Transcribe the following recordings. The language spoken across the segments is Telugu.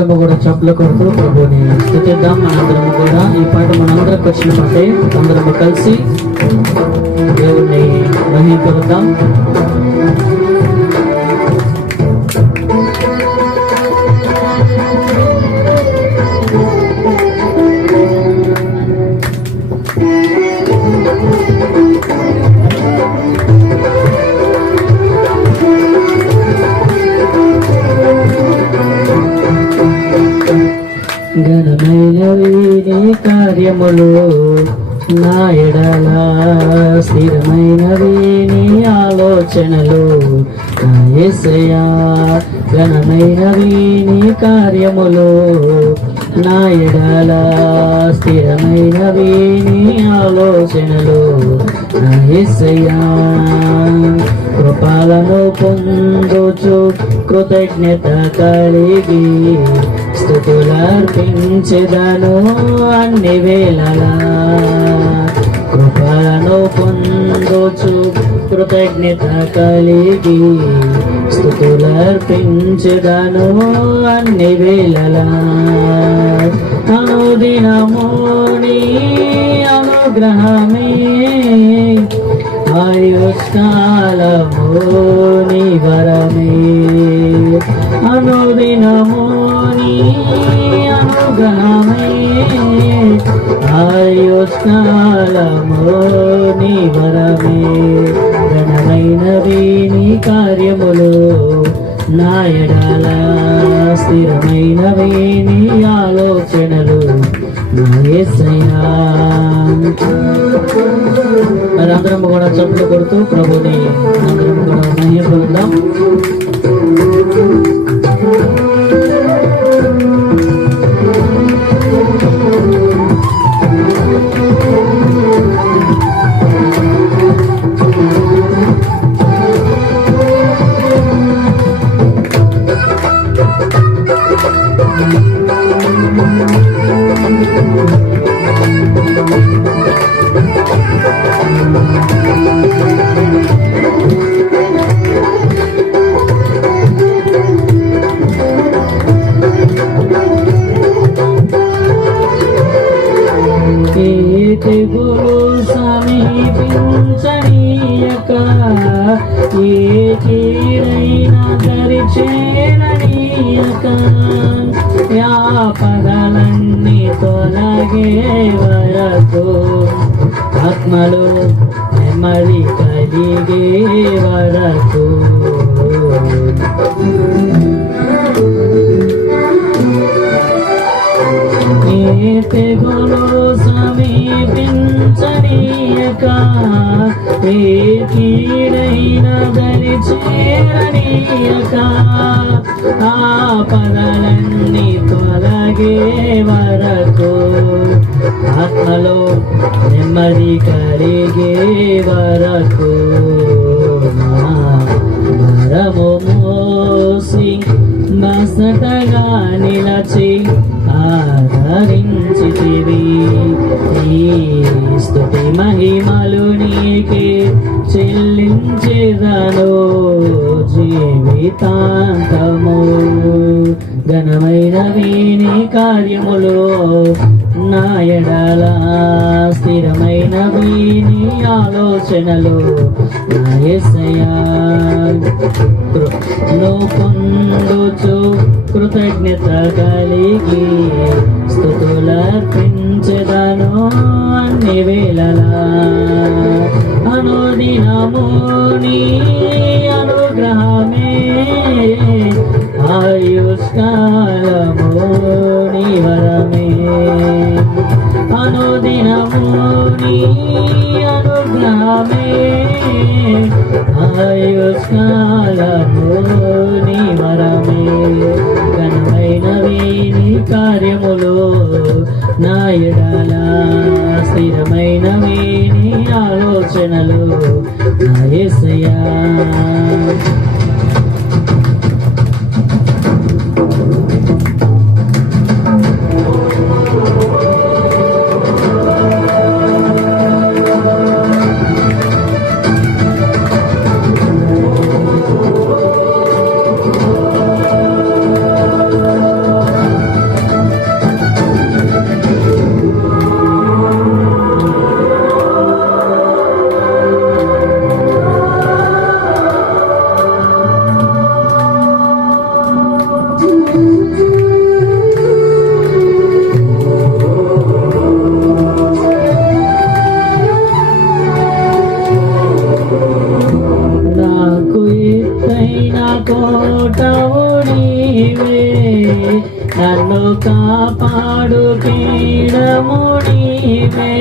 అందరము కూడా చప్పుల కొడుతూ ప్రభుని స్తుతిద్దాం. మనందరము కూడా ఈ పాట మనందరికి వచ్చిన పాటే అందరము కలిసి దేవుణ్ణి మహిమపరుద్దాం. ఘనమైనవి నీ కార్యములు నా ఎడల, స్థిరమైనవి నీ ఆలోచనలు నా యేసయ్యా. ఘనమైనవి నీ కార్యములు నా ఎడల, స్థిరమైనవి నీ ఆలోచనలు నా యేసయ్యా. కృపలను పొందుచు కృతజ్ఞత కలిగి స్తుతులర్పించెదను అన్ని వేళలా. కృపలను పొందుచు కృతజ్ఞత కలిగి స్తుతులర్పించెదను అన్ని వేళలా. అనుదినము నీ అనుగ్రహమే, ఆయుష్కాలము నీ వరమే. అనుదినము నీ అనుగ్రహమే, ఆయుష్కాలము నీ వరమే. ఘనమైనవి నీ కార్యములు నా ఎడల, స్థిరమైనవి నీ ఆలోచనలు నా యేసయ్యా. మరి అందరం కూడా చప్పులు కొడుతూ ప్రభుని అందరం కూడా మహిమపరుద్దాం. తెగులు సమీపించనీయక, ఏ కీడైనా దరిచేరనీయక, వ్యాపదలన్నీ తొలగే వరకు, ఆత్మలు నెమ్మది కలిగే వరకు. తెగులు సమీపించనీయక, ఏ కీడైనా దరిచేరనీయక, ఆపదలన్నీ తొలగే వరకు, ఆత్మలో నెమ్మది కలిగే వరకు. భారము మోసి మసటగా నిలచి ఆదరించితివి, ఈ స్తుతి మహిమలు నీకే చెల్లించెదను జీవితాంతము. ఘనమైనవి నీ కార్యములు నా ఎడల, స్థిరమైనవి నీ ఆలోచనలు నా యేసయ్యా. నువ్వు పొందుచు కృతజ్ఞత కలిగి స్తుతులర్పించెదను అన్ని వేళలా. అనుదినము నీ అనుగ్రహమే, ఆయుష్కాలము నీ వరమే. అనుదినము నీ అనుగ్రహమే, ఆయుష్కాలము నీ వరమే. ఘనమైనవి నీ కార్యములు నా ఎడల, స్థిరమైనవి నీ ఆలోచనలు నా యేసయ్యా. కోటవు నీవే, నన్ను కాపాడు కీడము నీవే,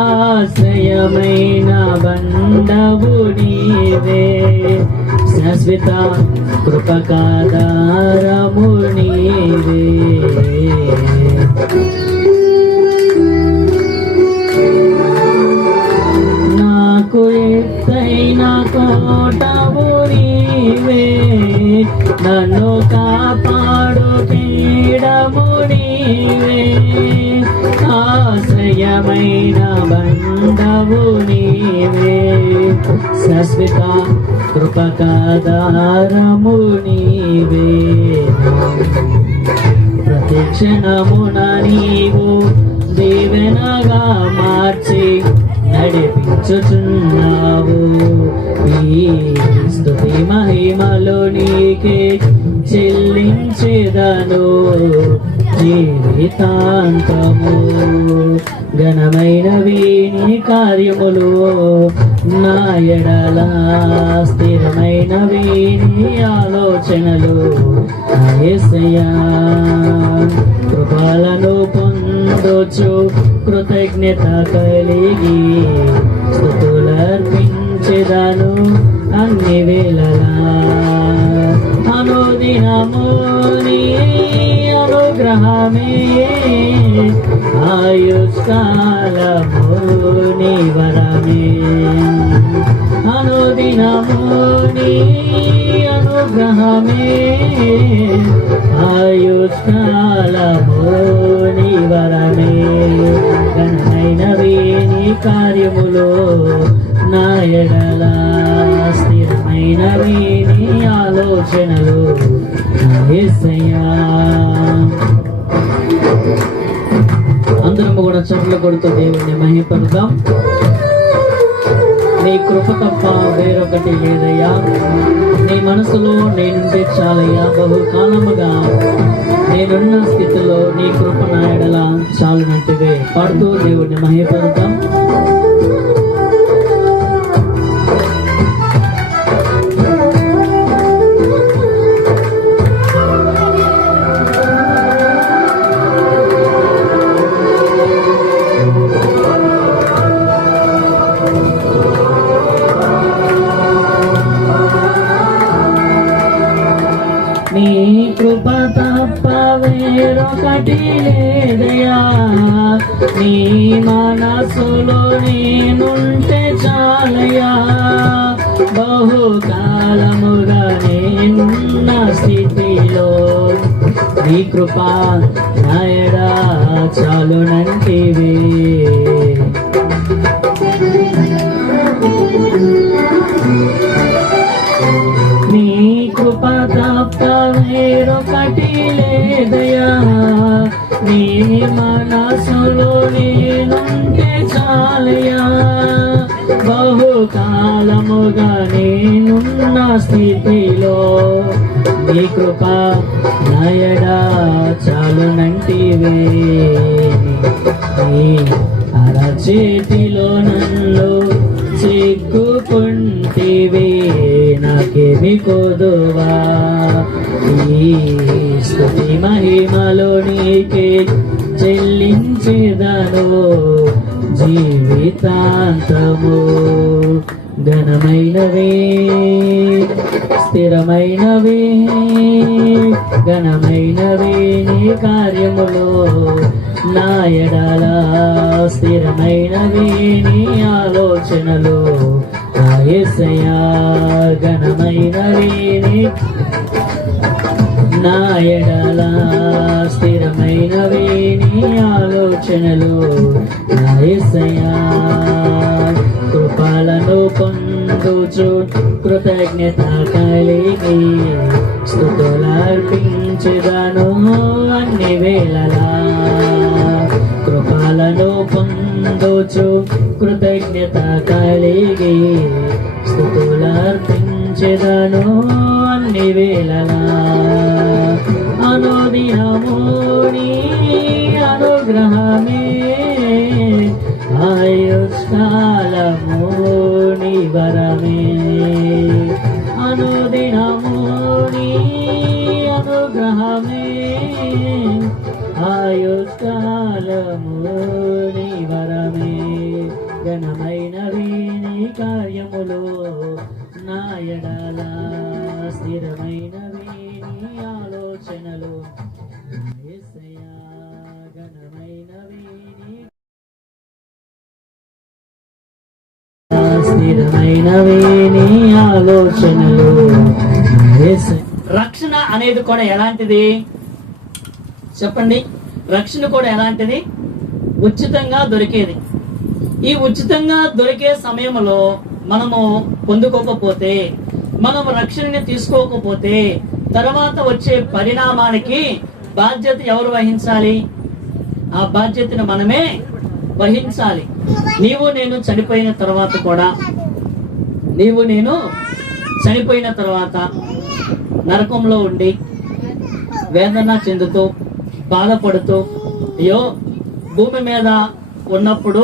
ఆశ్రయమైన బండవు నీవే, శాశ్వత కృపకాధారము నీవే. నాకు ఎత్తైన కోటవు నీవే, నన్ను కాపాడు పీడము నీవే, ఆశ్రయమైన బండవు నీవే, శాశ్వత కృపకాధారము నీవే. ప్రతిక్షణమున నీవు దీవెనగా మార్చి నడిపించుచున్నావు, ఈ స్తుతి మహిమలు నీకే చెల్లించెదను జీవితాంతము. ఘనమైనవి నీ కార్యములు, నా ఎడల స్థిరమైనవి నీ ఆలోచనలు, యేసయ్యా కృపలను పొందొచ్చు కృతజ్ఞత కలిగి స్తుతులర్పించెదను అన్ని వేళలా. అనుదినము నీ అనుగ్రహమే, ఆయుష్కాలము నీ వరమే, అనుదినము నీ అనుగ్రహమే, ఆయుష్కాలము నీ వరమే, ఘనమైనవి నీ కార్యములు, నా ఎడల స్థిరమైనవి నీ ఆలోచనలు, యేసయ్యా. అందరము కూడా చప్పట్లు కొడుతూ దేవుణ్ణి మహిమపడదాం. నీ కృప తప్ప వేరొకటి లేదయ్యా, నీ మనసులో నేనుంటే చాలయ్యా, బహుకాలముగా నేనున్న స్థితిలో నీ కృప నా ఎడల చాలునంటివే. పాడుతూ దేవుణ్ణి మహిమపడదాం. నీ కృప తప్ప వేరొకటి లేదయా, నీ మనసులో నేనుంటే చాలయా, బహుకాలముగా నేనున్న స్థితిలో నీ కృప నా ఎడ చాలునంటివే. నీ కృప తప్ప వేరొకటి లేదయా, నీ మనసులో నేనుంటే చాలయా, బహుకాలముగా నేనున్న స్థితిలో నీ కృప నా ఎడ చాలునంటివే. నీ అరచేతిలో నన్ను చిక్కుకుంటివే, నాకేమి కొదువా, ఈ స్తుతి మహిమలో నీకే చెల్లించెదను జీవితాంతము. ఘనమైనవే స్థిరమైనవే, ఘనమైనవే నీ కార్యములో, నా ఎడల స్థిరమైనవే నీ ఆలోచనలు, నా యేసయ్యా ఘనమైనవే నీ, నా ఎడల స్థిరమైనవే నీ ఆలోచనలు, నా యేసయ్యా కృపలను పొందుచు కృతజ్ఞత కలిగి స్తుతులర్పించెదను అన్ని వేళలా. కృపలను పొందుచు కృతజ్ఞత కలిగి స్తుతులర్పించెదను అన్ని వేళలా. అనుదినము నీ అనుగ్రహమే, ఆయుష్కాలము నీ వరమే, అనుదినము ఆయుష్కాలము నీ వరమే, ఘనమైనవి నీ కార్యములు, నా ఎడల స్థిరమైనవి నీ ఆలోచనలు, యేసయ్యా ఘనమైనవి నీ స్థిరమైనవి నీ ఆలోచనలు. రక్షణ అనేది కూడా ఎలాంటిది చెప్పండి? రక్షణ కూడా ఎలాంటిది? ఉచితంగా దొరికేది. ఈ ఉచితంగా దొరికే సమయంలో మనము పొందుకోకపోతే, మనము రక్షణని తీసుకోకపోతే, తర్వాత వచ్చే పరిణామానికి బాధ్యత ఎవరు వహించాలి? ఆ బాధ్యతను మనమే వహించాలి. నీవు నేను చనిపోయిన తర్వాత కూడా, నీవు నేను చనిపోయిన తర్వాత నరకంలో ఉండి వేదన చెందుతూ బాధపడుతూ, అయ్యో భూమి మీద ఉన్నప్పుడు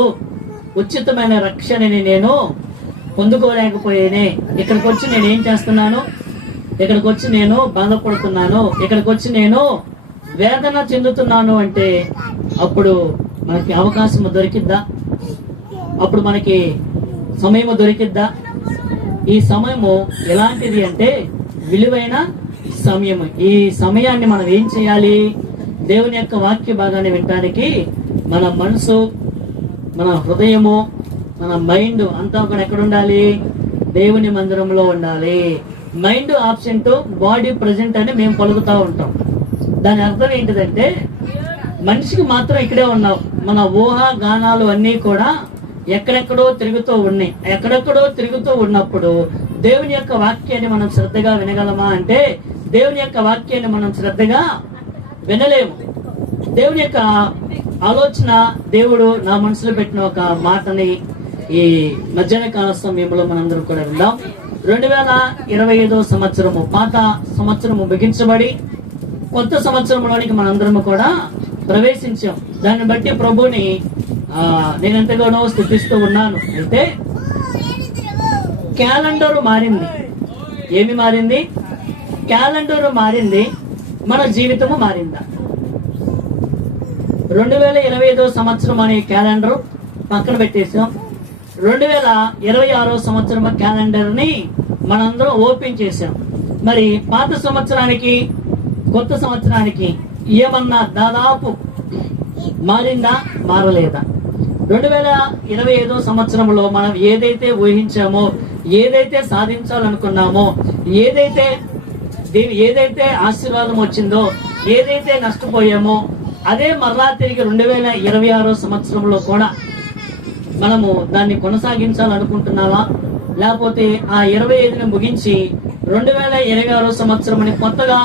ఉచితమైన రక్షణని నేను పొందుకోలేకపోయేనే, ఇక్కడికి వచ్చి నేను ఏం చేస్తున్నాను, ఇక్కడికి వచ్చి నేను బాధపడుతున్నాను, ఇక్కడికి వచ్చి నేను వేదన చెందుతున్నాను అంటే అప్పుడు మనకి అవకాశం దొరికిద్దా? అప్పుడు మనకి సమయము దొరికిద్దా? ఈ సమయము ఎలాంటిది అంటే విలువైన సమయము. ఈ సమయాన్ని మనం ఏం చేయాలి? దేవుని యొక్క వాక్య భాగాన్ని వినడానికి మన మనసు, మన హృదయము, మన మైండ్ అంతా కూడా ఎక్కడ ఉండాలి? దేవుని మందిరంలో ఉండాలి. మైండ్ ఆబ్సెంట్, బాడీ ప్రెజెంట్ అని మేము పలుకుతూ ఉంటాం. దాని అర్థం ఏంటిదంటే మనిషికి మాత్రం ఇక్కడే ఉన్నావు, మన ఊహ గానాలు అన్నీ కూడా ఎక్కడెక్కడో తిరుగుతూ ఉన్నాయి. ఎక్కడెక్కడో తిరుగుతూ ఉన్నప్పుడు దేవుని యొక్క వాక్యాన్ని మనం శ్రద్ధగా వినగలమా అంటే దేవుని యొక్క వాక్యాన్ని మనం శ్రద్ధగా వినలేము. దేవుని యొక్క ఆలోచన, దేవుడు నా మనసులో పెట్టిన ఒక మాటని ఈ మధ్యాహ్న కాల సమయంలో మనందరం కూడా విందాం. 2025 సంవత్సరము, పాత సంవత్సరము ముగించబడి కొత్త సంవత్సరంలోనికి మనందరము కూడా ప్రవేశించాం. దాన్ని బట్టి ప్రభుని నేను ఎంతగానో స్తుతిస్తూ ఉన్నాను. అయితే క్యాలెండర్ మారింది. ఏమి మారింది? క్యాలెండర్ మారింది. మన జీవితము మారిందా? 2025 సంవత్సరం అనే క్యాలెండర్ పక్కన పెట్టేసాం. 2026 సంవత్సరం క్యాలెండర్ ని మనందరం ఓపెన్ చేసాం. మరి పాత సంవత్సరానికి కొత్త సంవత్సరానికి ఏమన్నా దాదాపు మారిందా? మారలేదా? 2025 సంవత్సరంలో మనం ఏదైతే ఊహించామో, ఏదైతే సాధించాలనుకున్నామో, ఏదైతే ఆశీర్వాదం వచ్చిందో, ఏదైతే నష్టపోయామో అదే మరలా తిరిగి 2026 సంవత్సరంలో కూడా మనము దాన్ని కొనసాగించాలనుకుంటున్నావా? లేకపోతే ఆ 25ని ముగించి 2026 సంవత్సరం కొత్తగా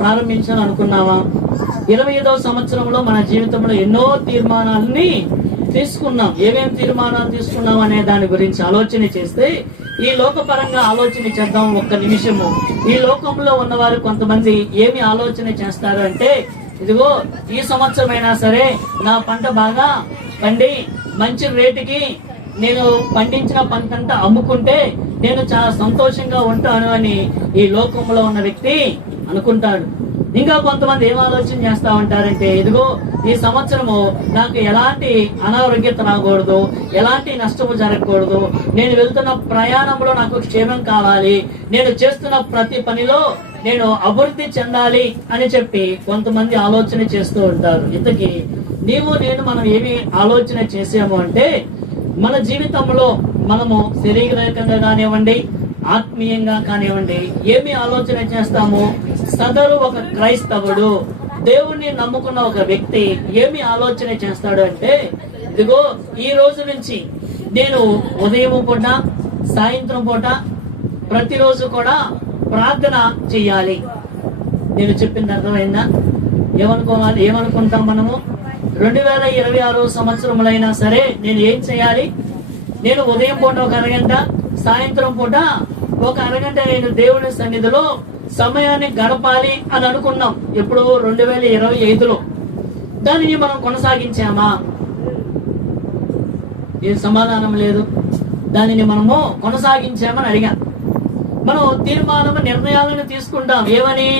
ప్రారంభించాలనుకున్నావా? 25వ సంవత్సరంలో మన జీవితంలో ఎన్నో తీర్మానాలని తీసుకున్నాం. ఏమేమి తీర్మానాలు తీసుకున్నాం అనే దాని గురించి ఆలోచన చేస్తే, ఈ లోకపరంగా ఆలోచన చేద్దాం ఒక్క నిమిషము. ఈ లోకంలో ఉన్నవారు కొంతమంది ఏమి ఆలోచన చేస్తారు అంటే, ఇదిగో ఈ సంవత్సరం అయినా సరే నా పంట బాగా పండి మంచి రేటుకి నేను పండించిన పంట అంతా అమ్ముకుంటే నేను చాలా సంతోషంగా ఉంటాను అని ఈ లోకంలో ఉన్న వ్యక్తి అనుకుంటాడు. ఇంకా కొంతమంది ఏం ఆలోచన చేస్తా ఉంటారంటే, ఇదిగో ఈ సంవత్సరము నాకు ఎలాంటి అనారోగ్యత రాకూడదు, ఎలాంటి నష్టము జరగకూడదు, నేను వెళ్తున్న ప్రయాణంలో నాకు క్షేమం కావాలి, నేను చేస్తున్న ప్రతి పనిలో నేను అభివృద్ధి చెందాలి అని చెప్పి కొంతమంది ఆలోచన చేస్తూ ఉంటారు. ఇంతకీ నీవు నేను మనం ఏమి ఆలోచన చేసాము అంటే, మన జీవితంలో మనము శరీరకంగా కానివ్వండి, ఆత్మీయంగా కానివ్వండి, ఏమి ఆలోచన చేస్తాము? సదరు ఒక క్రైస్తవుడు, దేవుణ్ణి నమ్ముకున్న ఒక వ్యక్తి ఏమి ఆలోచన చేస్తాడు అంటే, ఇదిగో ఈ రోజు నుంచి నేను ఉదయం పూట, సాయంత్రం పూట ప్రతిరోజు కూడా ప్రార్థన చెయ్యాలి. నేను చెప్పింది అర్థమైందా? ఏమనుకోవాలి? ఏమనుకుంటాం మనము? 2026 సంవత్సరములైనా సరే నేను ఏం చేయాలి? నేను ఉదయం పూట ఒక అరగంట, సాయంత్రం పూట ఒక అరగంట నేను దేవుని సన్నిధిలో సమయాన్ని గడపాలి అని అనుకున్నాం. ఎప్పుడు? 2025లో. దానిని మనం కొనసాగించామా? ఏ సమాధానం లేదు. దానిని మనము కొనసాగించామని అడిగాం. మనం తీర్మానం, నిర్ణయాలను తీసుకుంటాం. ఏమని?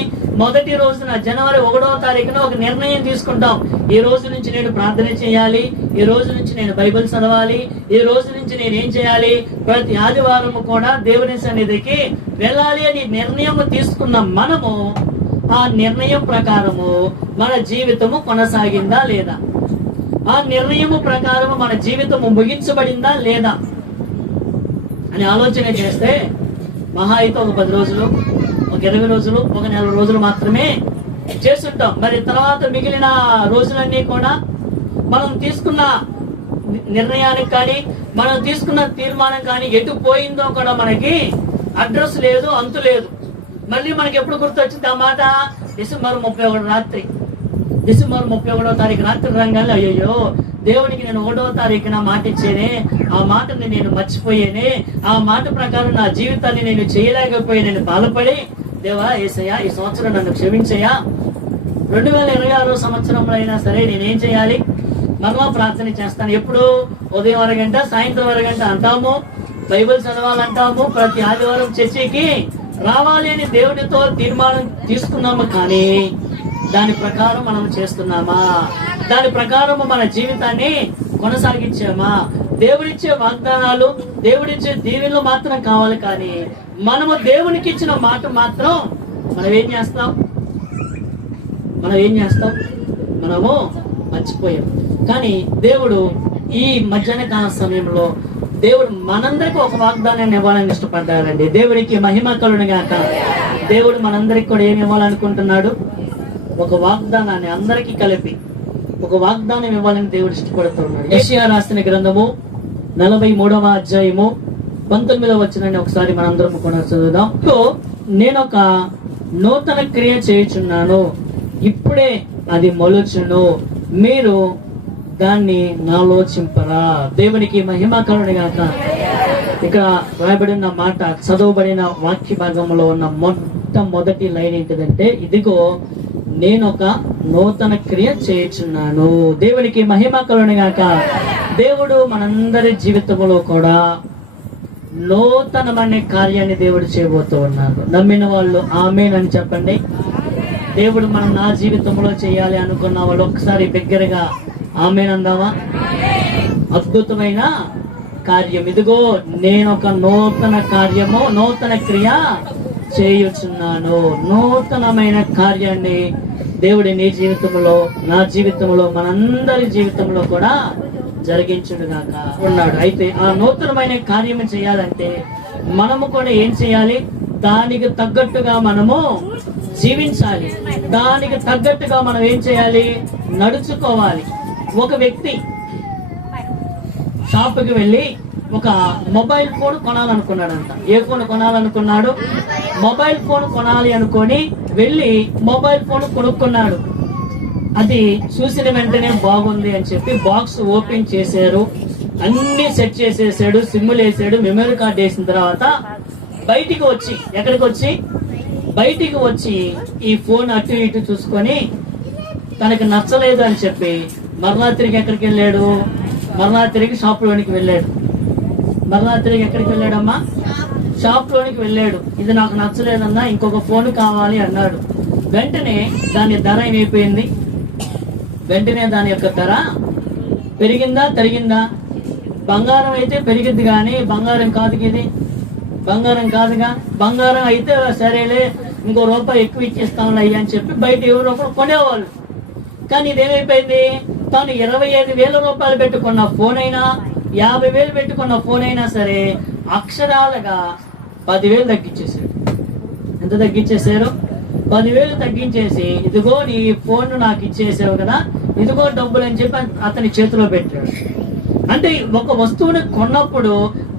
మొదటి రోజున జనవరి 1వ తారీఖున ఒక నిర్ణయం తీసుకుంటాం. ఈ రోజు నుంచి నేను ప్రార్థన చేయాలి, ఈ రోజు నుంచి నేను బైబిల్ చదవాలి, ఈ రోజు నుంచి నేను ఏం చేయాలి, ప్రతి ఆదివారం కూడా దేవుని సన్నిధికి వెళ్ళాలి అని నిర్ణయం తీసుకున్న మనము ఆ నిర్ణయం ప్రకారము మన జీవితము కొనసాగిందా లేదా, ఆ నిర్ణయము ప్రకారము మన జీవితము ముగించబడిందా లేదా అని ఆలోచన చేస్తే మహా అయితే ఒక 10 రోజులు, ఒక 20 రోజులు, ఒక 40 రోజులు మాత్రమే చేస్తుంటాం. మరి తర్వాత మిగిలిన రోజులన్నీ కూడా మనం తీసుకున్న నిర్ణయానికి కానీ మనం తీసుకున్న తీర్మానం కానీ ఎటు పోయిందో కూడా మనకి అడ్రస్ లేదు, అంతు లేదు. మళ్ళీ మనకి ఎప్పుడు గుర్తొచ్చింది ఆ మాట? డిసెంబర్ 31 రాత్రి, డిసెంబర్ 31వ తారీఖు రాత్రి రంగానే అయ్యో దేవునికి నేను 1వ తారీఖున మాట ఇచ్చేనే, ఆ మాటని నేను మర్చిపోయేనే, ఆ మాట ప్రకారం నా జీవితాన్ని నేను చేయలేకపోయానని బాధపడి, దేవా యేసయ్యా ఈ సంవత్సరం నన్ను క్షమించయ్యా, 2026 సంవత్సరంలో అయినా సరే నేనేం చేయాలి, మరలా ప్రార్థన చేస్తాను. ఎప్పుడు ఉదయం అరగంట, సాయంత్రం అరగంట అంటాము, బైబిల్ చదవాలంటాము, ప్రతి ఆదివారం చర్చికి రావాలి అని దేవుడితో తీర్మానం తీసుకున్నాము. కానీ దాని ప్రకారం మనం చేస్తున్నామా? దాని ప్రకారం మన జీవితాన్ని కొనసాగించామా? దేవుడిచ్చే వాగ్దానాలు, దేవుడిచ్చే దీవెనలు మాత్రం కావాలి, కానీ మనము దేవునికి ఇచ్చిన మాట మాత్రం మనం ఏం చేస్తాం? మనము మర్చిపోయాం. కానీ దేవుడు ఈ మధ్యాహ్న కాల సమయంలో దేవుడు మనందరికి ఒక వాగ్దానాన్ని ఇవ్వాలని ఇష్టపడ్డాడండి. దేవుడికి మహిమ కలుగును గాక. దేవుడు మనందరికి కూడా ఏమి ఇవ్వాలనుకుంటున్నాడు? ఒక వాగ్దానాన్ని అందరికీ కలిపి ఒక వాగ్దానం ఇవ్వాలని దేవుడు ఇష్టపడుతున్నాడు. యెషయా రాసిన గ్రంథము 43వ అధ్యాయము 19వ వచనాన్ని ఒకసారి మనందరం కూడా చదువుదాం. నేను ఒక నూతన క్రియ చేయుచున్నాను, ఇప్పుడే అది మొలుచును, మీరు దాన్ని ఆలోచింపరా. దేవునికి మహిమ కలుగును గాక. ఇక్కడ రాయబడిన మాట, చదవబడిన వాక్య భాగంలో ఉన్న మొట్టమొదటి లైన్ ఏంటిదంటే, ఇదిగో నేను ఒక నూతన క్రియ చేయుచున్నాను. దేవునికి మహిమ కలుగును గాక. దేవుడు మనందరి జీవితంలో కూడా నూతనమనే కార్యాన్ని దేవుడు చేయబోతూ ఉన్నాడు. నమ్మిన వాళ్ళు ఆమేన్ అని చెప్పండి. దేవుడు మనం నా జీవితంలో చేయాలి అనుకున్న వాళ్ళు ఒకసారి బిగ్గరగా ఆమేన్ అందామా? అద్భుతమైన కార్యం, ఇదిగో నేను ఒక నూతన కార్యము, నూతన క్రియ చేయుచున్నాను. నూతనమైన కార్యాన్ని దేవుడి నీ జీవితంలో, నా జీవితంలో, మనందరి జీవితంలో కూడా జరిగించుడుగాక ఉన్నాడు. అయితే ఆ నూతనమైన కార్యం చేయాలంటే మనము కూడా ఏం చేయాలి? దానికి తగ్గట్టుగా మనము జీవించాలి. దానికి తగ్గట్టుగా మనం ఏం చేయాలి? నడుచుకోవాలి. ఒక వ్యక్తి షాప్కి వెళ్ళి ఒక మొబైల్ ఫోన్ కొనాలనుకున్నాడంట. ఏ ఫోన్ కొనాలనుకున్నాడు? మొబైల్ ఫోన్ కొనాలి అనుకొని వెళ్ళి మొబైల్ ఫోన్ కొనుక్కున్నాడు. అది చూసిన వెంటనే బాగుంది అని చెప్పి బాక్స్ ఓపెన్ చేశారు, అన్ని సెట్ చేసేసాడు, సిమ్ములు వేసాడు, మెమరీ కార్డ్ వేసిన తర్వాత బయటికి వచ్చి, బయటికి వచ్చి ఈ ఫోన్ అటు ఇటు చూసుకొని తనకు నచ్చలేదు అని చెప్పి మరలా తిరిగి ఎక్కడికి వెళ్ళాడు? మరలా తిరిగి షాప్లోనికి వెళ్ళాడు. మరలా తిరిగి ఎక్కడికి వెళ్ళాడమ్మా? షాప్లోనికి వెళ్ళాడు. ఇది నాకు నచ్చలేదన్నా, ఇంకొక ఫోన్ కావాలి అన్నాడు. వెంటనే దాని ధర ఏమైపోయింది? వెంటనే దాని యొక్క ధర పెరిగిందా తరిగిందా? బంగారం అయితే పెరిగింది, కానీ బంగారం కాదు ఇది, బంగారం కాదుగా. బంగారం అయితే సరేలే ఇంకో రూపాయి ఎక్కువ ఇచ్చేస్తాంలే అయ్యా అని చెప్పి బయట ఎవరో ఒకరు కొనేవాళ్ళు. కానీ ఇదేమైపోయింది? తాను 25,000 రూపాయలు పెట్టుకున్న ఫోన్ అయినా, 50,000 పెట్టుకున్న ఫోన్ అయినా సరే అక్షరాలుగా 10,000 తగ్గించేశాడు. ఎంత తగ్గించేశారు? 10,000 తగ్గించేసి, ఇదిగో నీ ఫోన్ నాకు ఇచ్చేసావు కదా, ఇదిగో డబ్బులు అని చెప్పి అతని చేతిలో పెట్టాడు. అంటే ఒక వస్తువుని కొన్నప్పుడు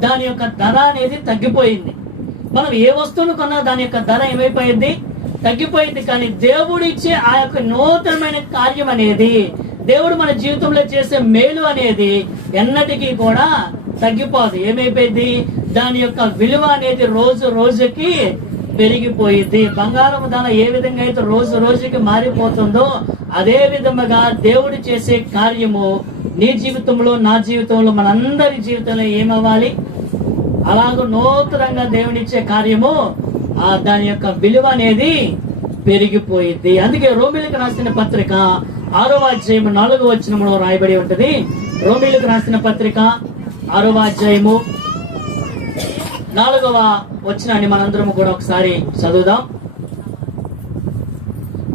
దాని యొక్క ధర అనేది తగ్గిపోయింది. మనం ఏ వస్తువును కొన్నా దాని యొక్క ధర ఏమైపోయింది? తగ్గిపోయింది. కానీ దేవుడిచ్చే ఆ యొక్క నూతనమైన కార్యం అనేది, దేవుడు మన జీవితంలో చేసే మేలు అనేది ఎన్నటికీ కూడా తగ్గిపోదు. ఏమైపోయింది? దాని యొక్క విలువ అనేది రోజు రోజుకి పెరిగిపోయింది. బంగారం ధర ఏ విధంగా అయితే రోజు రోజుకి మారిపోతుందో, అదే విధముగా దేవుడు చేసే కార్యము నీ జీవితంలో, నా జీవితంలో, మనందరి జీవితంలో ఏమవ్వాలి? అలాగ నూతనంగా దేవుడిచ్చే కార్యము దాని యొక్క విలువ అనేది పెరిగిపోయింది. అందుకే రోమీలకు రాసిన పత్రిక 6వ అధ్యాయం 4వ వచనంలో రాయబడి ఉంటది. రోమీలకు రాసిన పత్రిక 6వ అధ్యాయము 4వ వచనాన్ని మనందరం కూడా ఒకసారి చదువుదాం.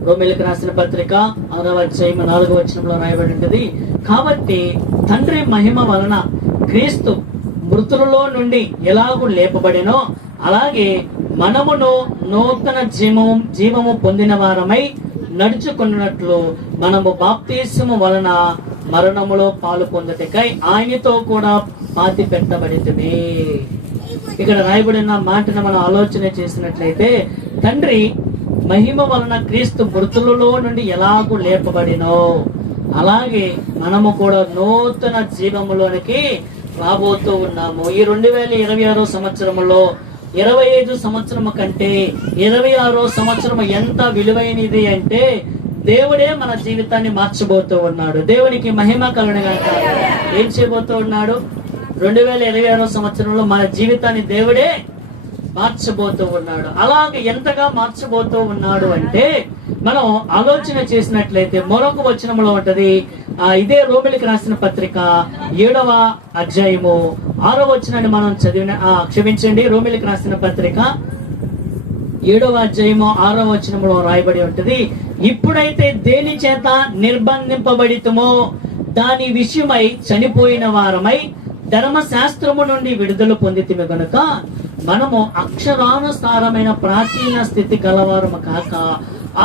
రోమీలకు రాసిన పత్రిక 6వ అధ్యాయం 4వ వచనంలో రాయబడి ఉంటది. కాబట్టి తండ్రి మహిమ వలన క్రీస్తు మృతులలో నుండి ఎలాగూ లేపబడినో అలాగే మనమును నూతన జీవము పొందిన వారమై నడుచుకున్నట్లు మనము బాప్తిస్మము వలన మరణములో పాలు పొందుటకై ఆయనతో కూడా పాతి పెట్టబడితిమి. ఇక్కడ రాయబడిన మాటను మనం ఆలోచన చేసినట్లయితే, తండ్రి మహిమ వలన క్రీస్తు మృతులలో నుండి ఎలాగూ లేపబడినో అలాగే మనము కూడా నూతన జీవములోనికి రాబోతూ ఉన్నాము. ఈ 2026 సంవత్సరములో 25 సంవత్సరము కంటే 26వ సంవత్సరం ఎంత విలువైనది అంటే దేవుడే మన జీవితాన్ని మార్చబోతూ ఉన్నాడు. దేవునికి మహిమ కలుగునుగాక. ఏం చేయబోతూ ఉన్నాడు? 2026వ సంవత్సరంలో మన జీవితాన్ని దేవుడే మార్చబోతూ ఉన్నాడు. అలాగే ఎంతగా మార్చబోతూ ఉన్నాడు అంటే మనం ఆలోచన చేసినట్లయితే మరొక వచనంలో ఉంటది. ఇదే రోమిలికి రాసిన పత్రిక 7వ అధ్యాయము 6వ వచనాన్ని మనం క్షమించండి, రోమిలికి రాసిన పత్రిక 7వ అధ్యాయము 6వ వచనంలో రాయబడి ఉంటది. ఇప్పుడైతే దేని చేత నిర్బంధింపబడితమో దాని విషయమై చనిపోయిన వారమై ధర్మశాస్త్రము నుండి విడుదల పొందితిమి గనుక మనము అక్షరానుసారమైన ప్రాచీన స్థితి గలవారము కాక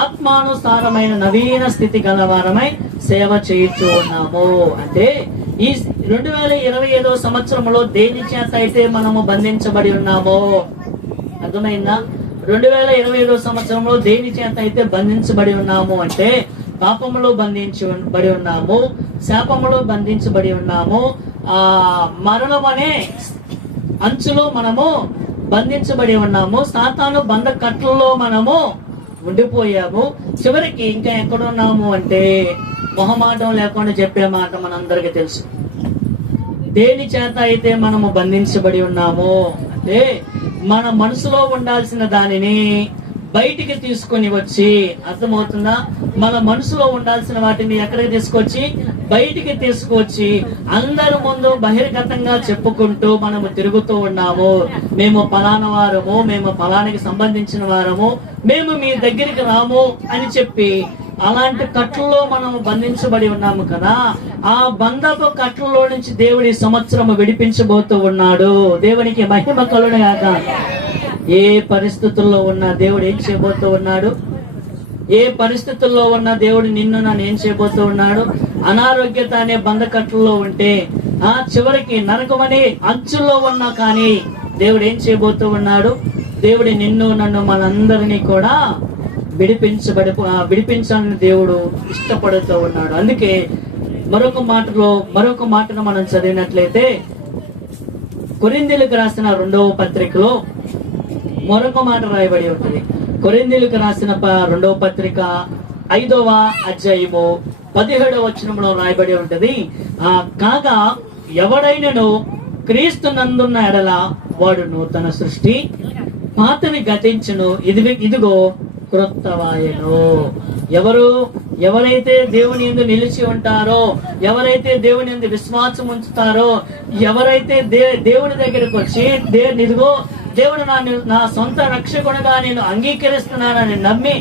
ఆత్మానుసారమైన నవీన స్థితి గలవారమై సేవ చేయించు ఉన్నాము. అంటే ఈ 2025వ సంవత్సరంలో దేని చేత అయితే మనము బంధించబడి ఉన్నామో, అర్థమైందా? 2025వ సంవత్సరంలో దేని చేత అయితే బంధించబడి ఉన్నాము అంటే పాపములో బంధించబడి ఉన్నాము, శాపములో బంధించబడి ఉన్నాము, మరణం అనే అంచులో మనము బంధించబడి ఉన్నాము, సాతాను బంధ కట్లలో మనము ఉండిపోయాము. చివరికి ఇంకా ఎక్కడున్నాము అంటే మొహమాటం లేకుండా చెప్పే మాట మనందరికీ తెలుసు. దేని చేత అయితే మనము బంధించబడి ఉన్నామో అంటే మన మనసులో ఉండాల్సిన దానిని బయటికి తీసుకొని వచ్చి, అర్థమవుతుందా? మన మనసులో ఉండాల్సిన వాటిని ఎక్కడికి తీసుకొచ్చి బయటికి తీసుకొచ్చి అందరి ముందు బహిర్గతంగా చెప్పుకుంటూ మనము తిరుగుతూ ఉన్నాము. మేము పలానా వారము, మేము పలానికి సంబంధించిన వారము, మేము మీ దగ్గరికి రాము అని చెప్పి అలాంటి కట్లలో మనము బంధించబడి ఉన్నాము కదా. ఆ బంధపు కట్లలో నుంచి దేవుడి సంవత్సరము విడిపించబోతూ ఉన్నాడు. దేవునికి మహిమ కలుగునుగాక. ఏ పరిస్థితుల్లో ఉన్న దేవుడు ఏం చేయబోతూ ఉన్నాడు? ఏ పరిస్థితుల్లో ఉన్న దేవుడు నిన్ను నన్ను ఏం చేయబోతూ ఉన్నాడు? అనారోగ్యత అనే బంధకట్లలో ఉంటే చివరికి నరకమనే అంచుల్లో ఉన్నా కానీ దేవుడు ఏం చేయబోతూ ఉన్నాడు? దేవుడు నిన్ను నన్ను మనందరినీ కూడా విడిపించాలని దేవుడు ఇష్టపడుతూ ఉన్నాడు. అందుకే మరొక మాటను మనం చదివినట్లయితే కొరింథీయులకు రాసిన 2వ పత్రికలో మరొక మాట రాయబడి ఉంటుంది. కొరింథీయులకు రాసిన 2వ పత్రిక 5వ అధ్యాయము 17వ వచనంలో రాయబడి ఉంటది. కాగా ఎవడైనను క్రీస్తు నందున్న ఎడల వాడు నూతన సృష్టి, పాతవి గతించును, ఇదిగో క్రొత్తవాయెను. ఎవరైతే దేవుని యందు నిలిచి ఉంటారో, ఎవరైతే దేవుని యందు విశ్వాసం ఉంచుతారో, ఎవరైతే దేవుని దగ్గరకు వచ్చి ఇదిగో దేవుడు నా సొంత రక్షకునిగా నేను అంగీకరిస్తున్నానని నమ్మి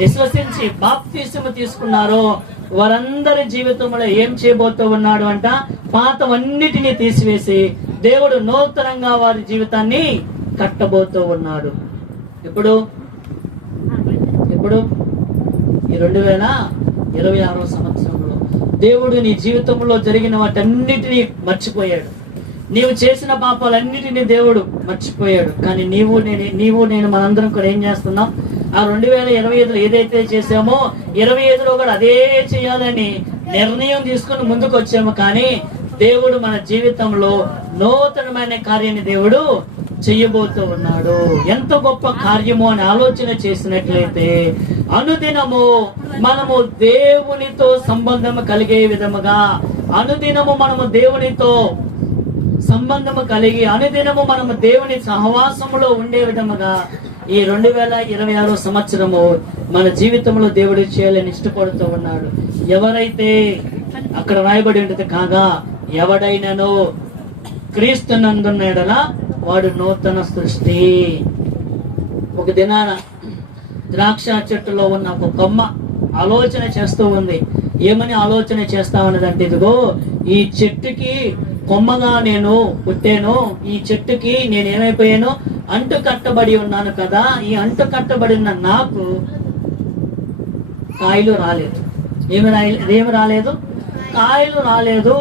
విశ్వసించి బాప్తిస్మము తీసుకున్నారో వారందరి జీవితంలో ఏం చేయబోతూ ఉన్నాడు అంట? పాతవన్నిటినీ తీసివేసి దేవుడు నూతనంగా వారి జీవితాన్ని కట్టబోతూ ఉన్నాడు. ఇప్పుడు ఈ 2026వ సంవత్సరంలో దేవుడు నీ జీవితంలో జరిగిన వాటన్నిటినీ మర్చిపోయాడు. నీవు చేసిన పాపాలన్నిటినీ దేవుడు మర్చిపోయాడు. కానీ నీవు నేను మనందరం కూడా ఏం చేస్తున్నాం? ఆ 2025లో ఏదైతే చేసామో 25లో కూడా అదే చేయాలని నిర్ణయం తీసుకుని ముందుకు వచ్చాము. కానీ దేవుడు మన జీవితంలో నూతనమైన కార్యాన్ని దేవుడు చెయ్యబోతూ ఉన్నాడు. ఎంత గొప్ప కార్యము అని ఆలోచన చేసినట్లయితే అనుదినము మనము దేవునితో సంబంధము కలిగే విధముగా, అనుదినము మనము దేవునితో సంబంధము కలిగి, అనుదినము మనము దేవుని సహవాసములో ఉండే విధముగా ఈ 2026 సంవత్సరము మన జీవితంలో దేవుడు చేయాలని ఇష్టపడుతూ ఉన్నాడు. ఎవరైతే అక్కడ రాయబడి ఉంటుంది కాగా ఎవడైనానో క్రీస్తునందున్న యెడల వాడు నూతన సృష్టి. ఒక దినాన ద్రాక్ష చెట్టులో ఉన్న ఒక కొమ్మ ఆలోచన చేస్తూ ఉంది. ఏమని ఆలోచన చేస్తా ఉన్నదంటే, ఇదిగో ఈ చెట్టుకి కొమ్మగా నేను పుట్టాను, ఈ చెట్టుకి నేను ఏమైపోయాను, అంటు కట్టబడి ఉన్నాను కదా, ఈ అంటు కట్టబడిన నాకు కాయలు రాలేదు. ఏమి రాలేదు? కాయలు రాలేదు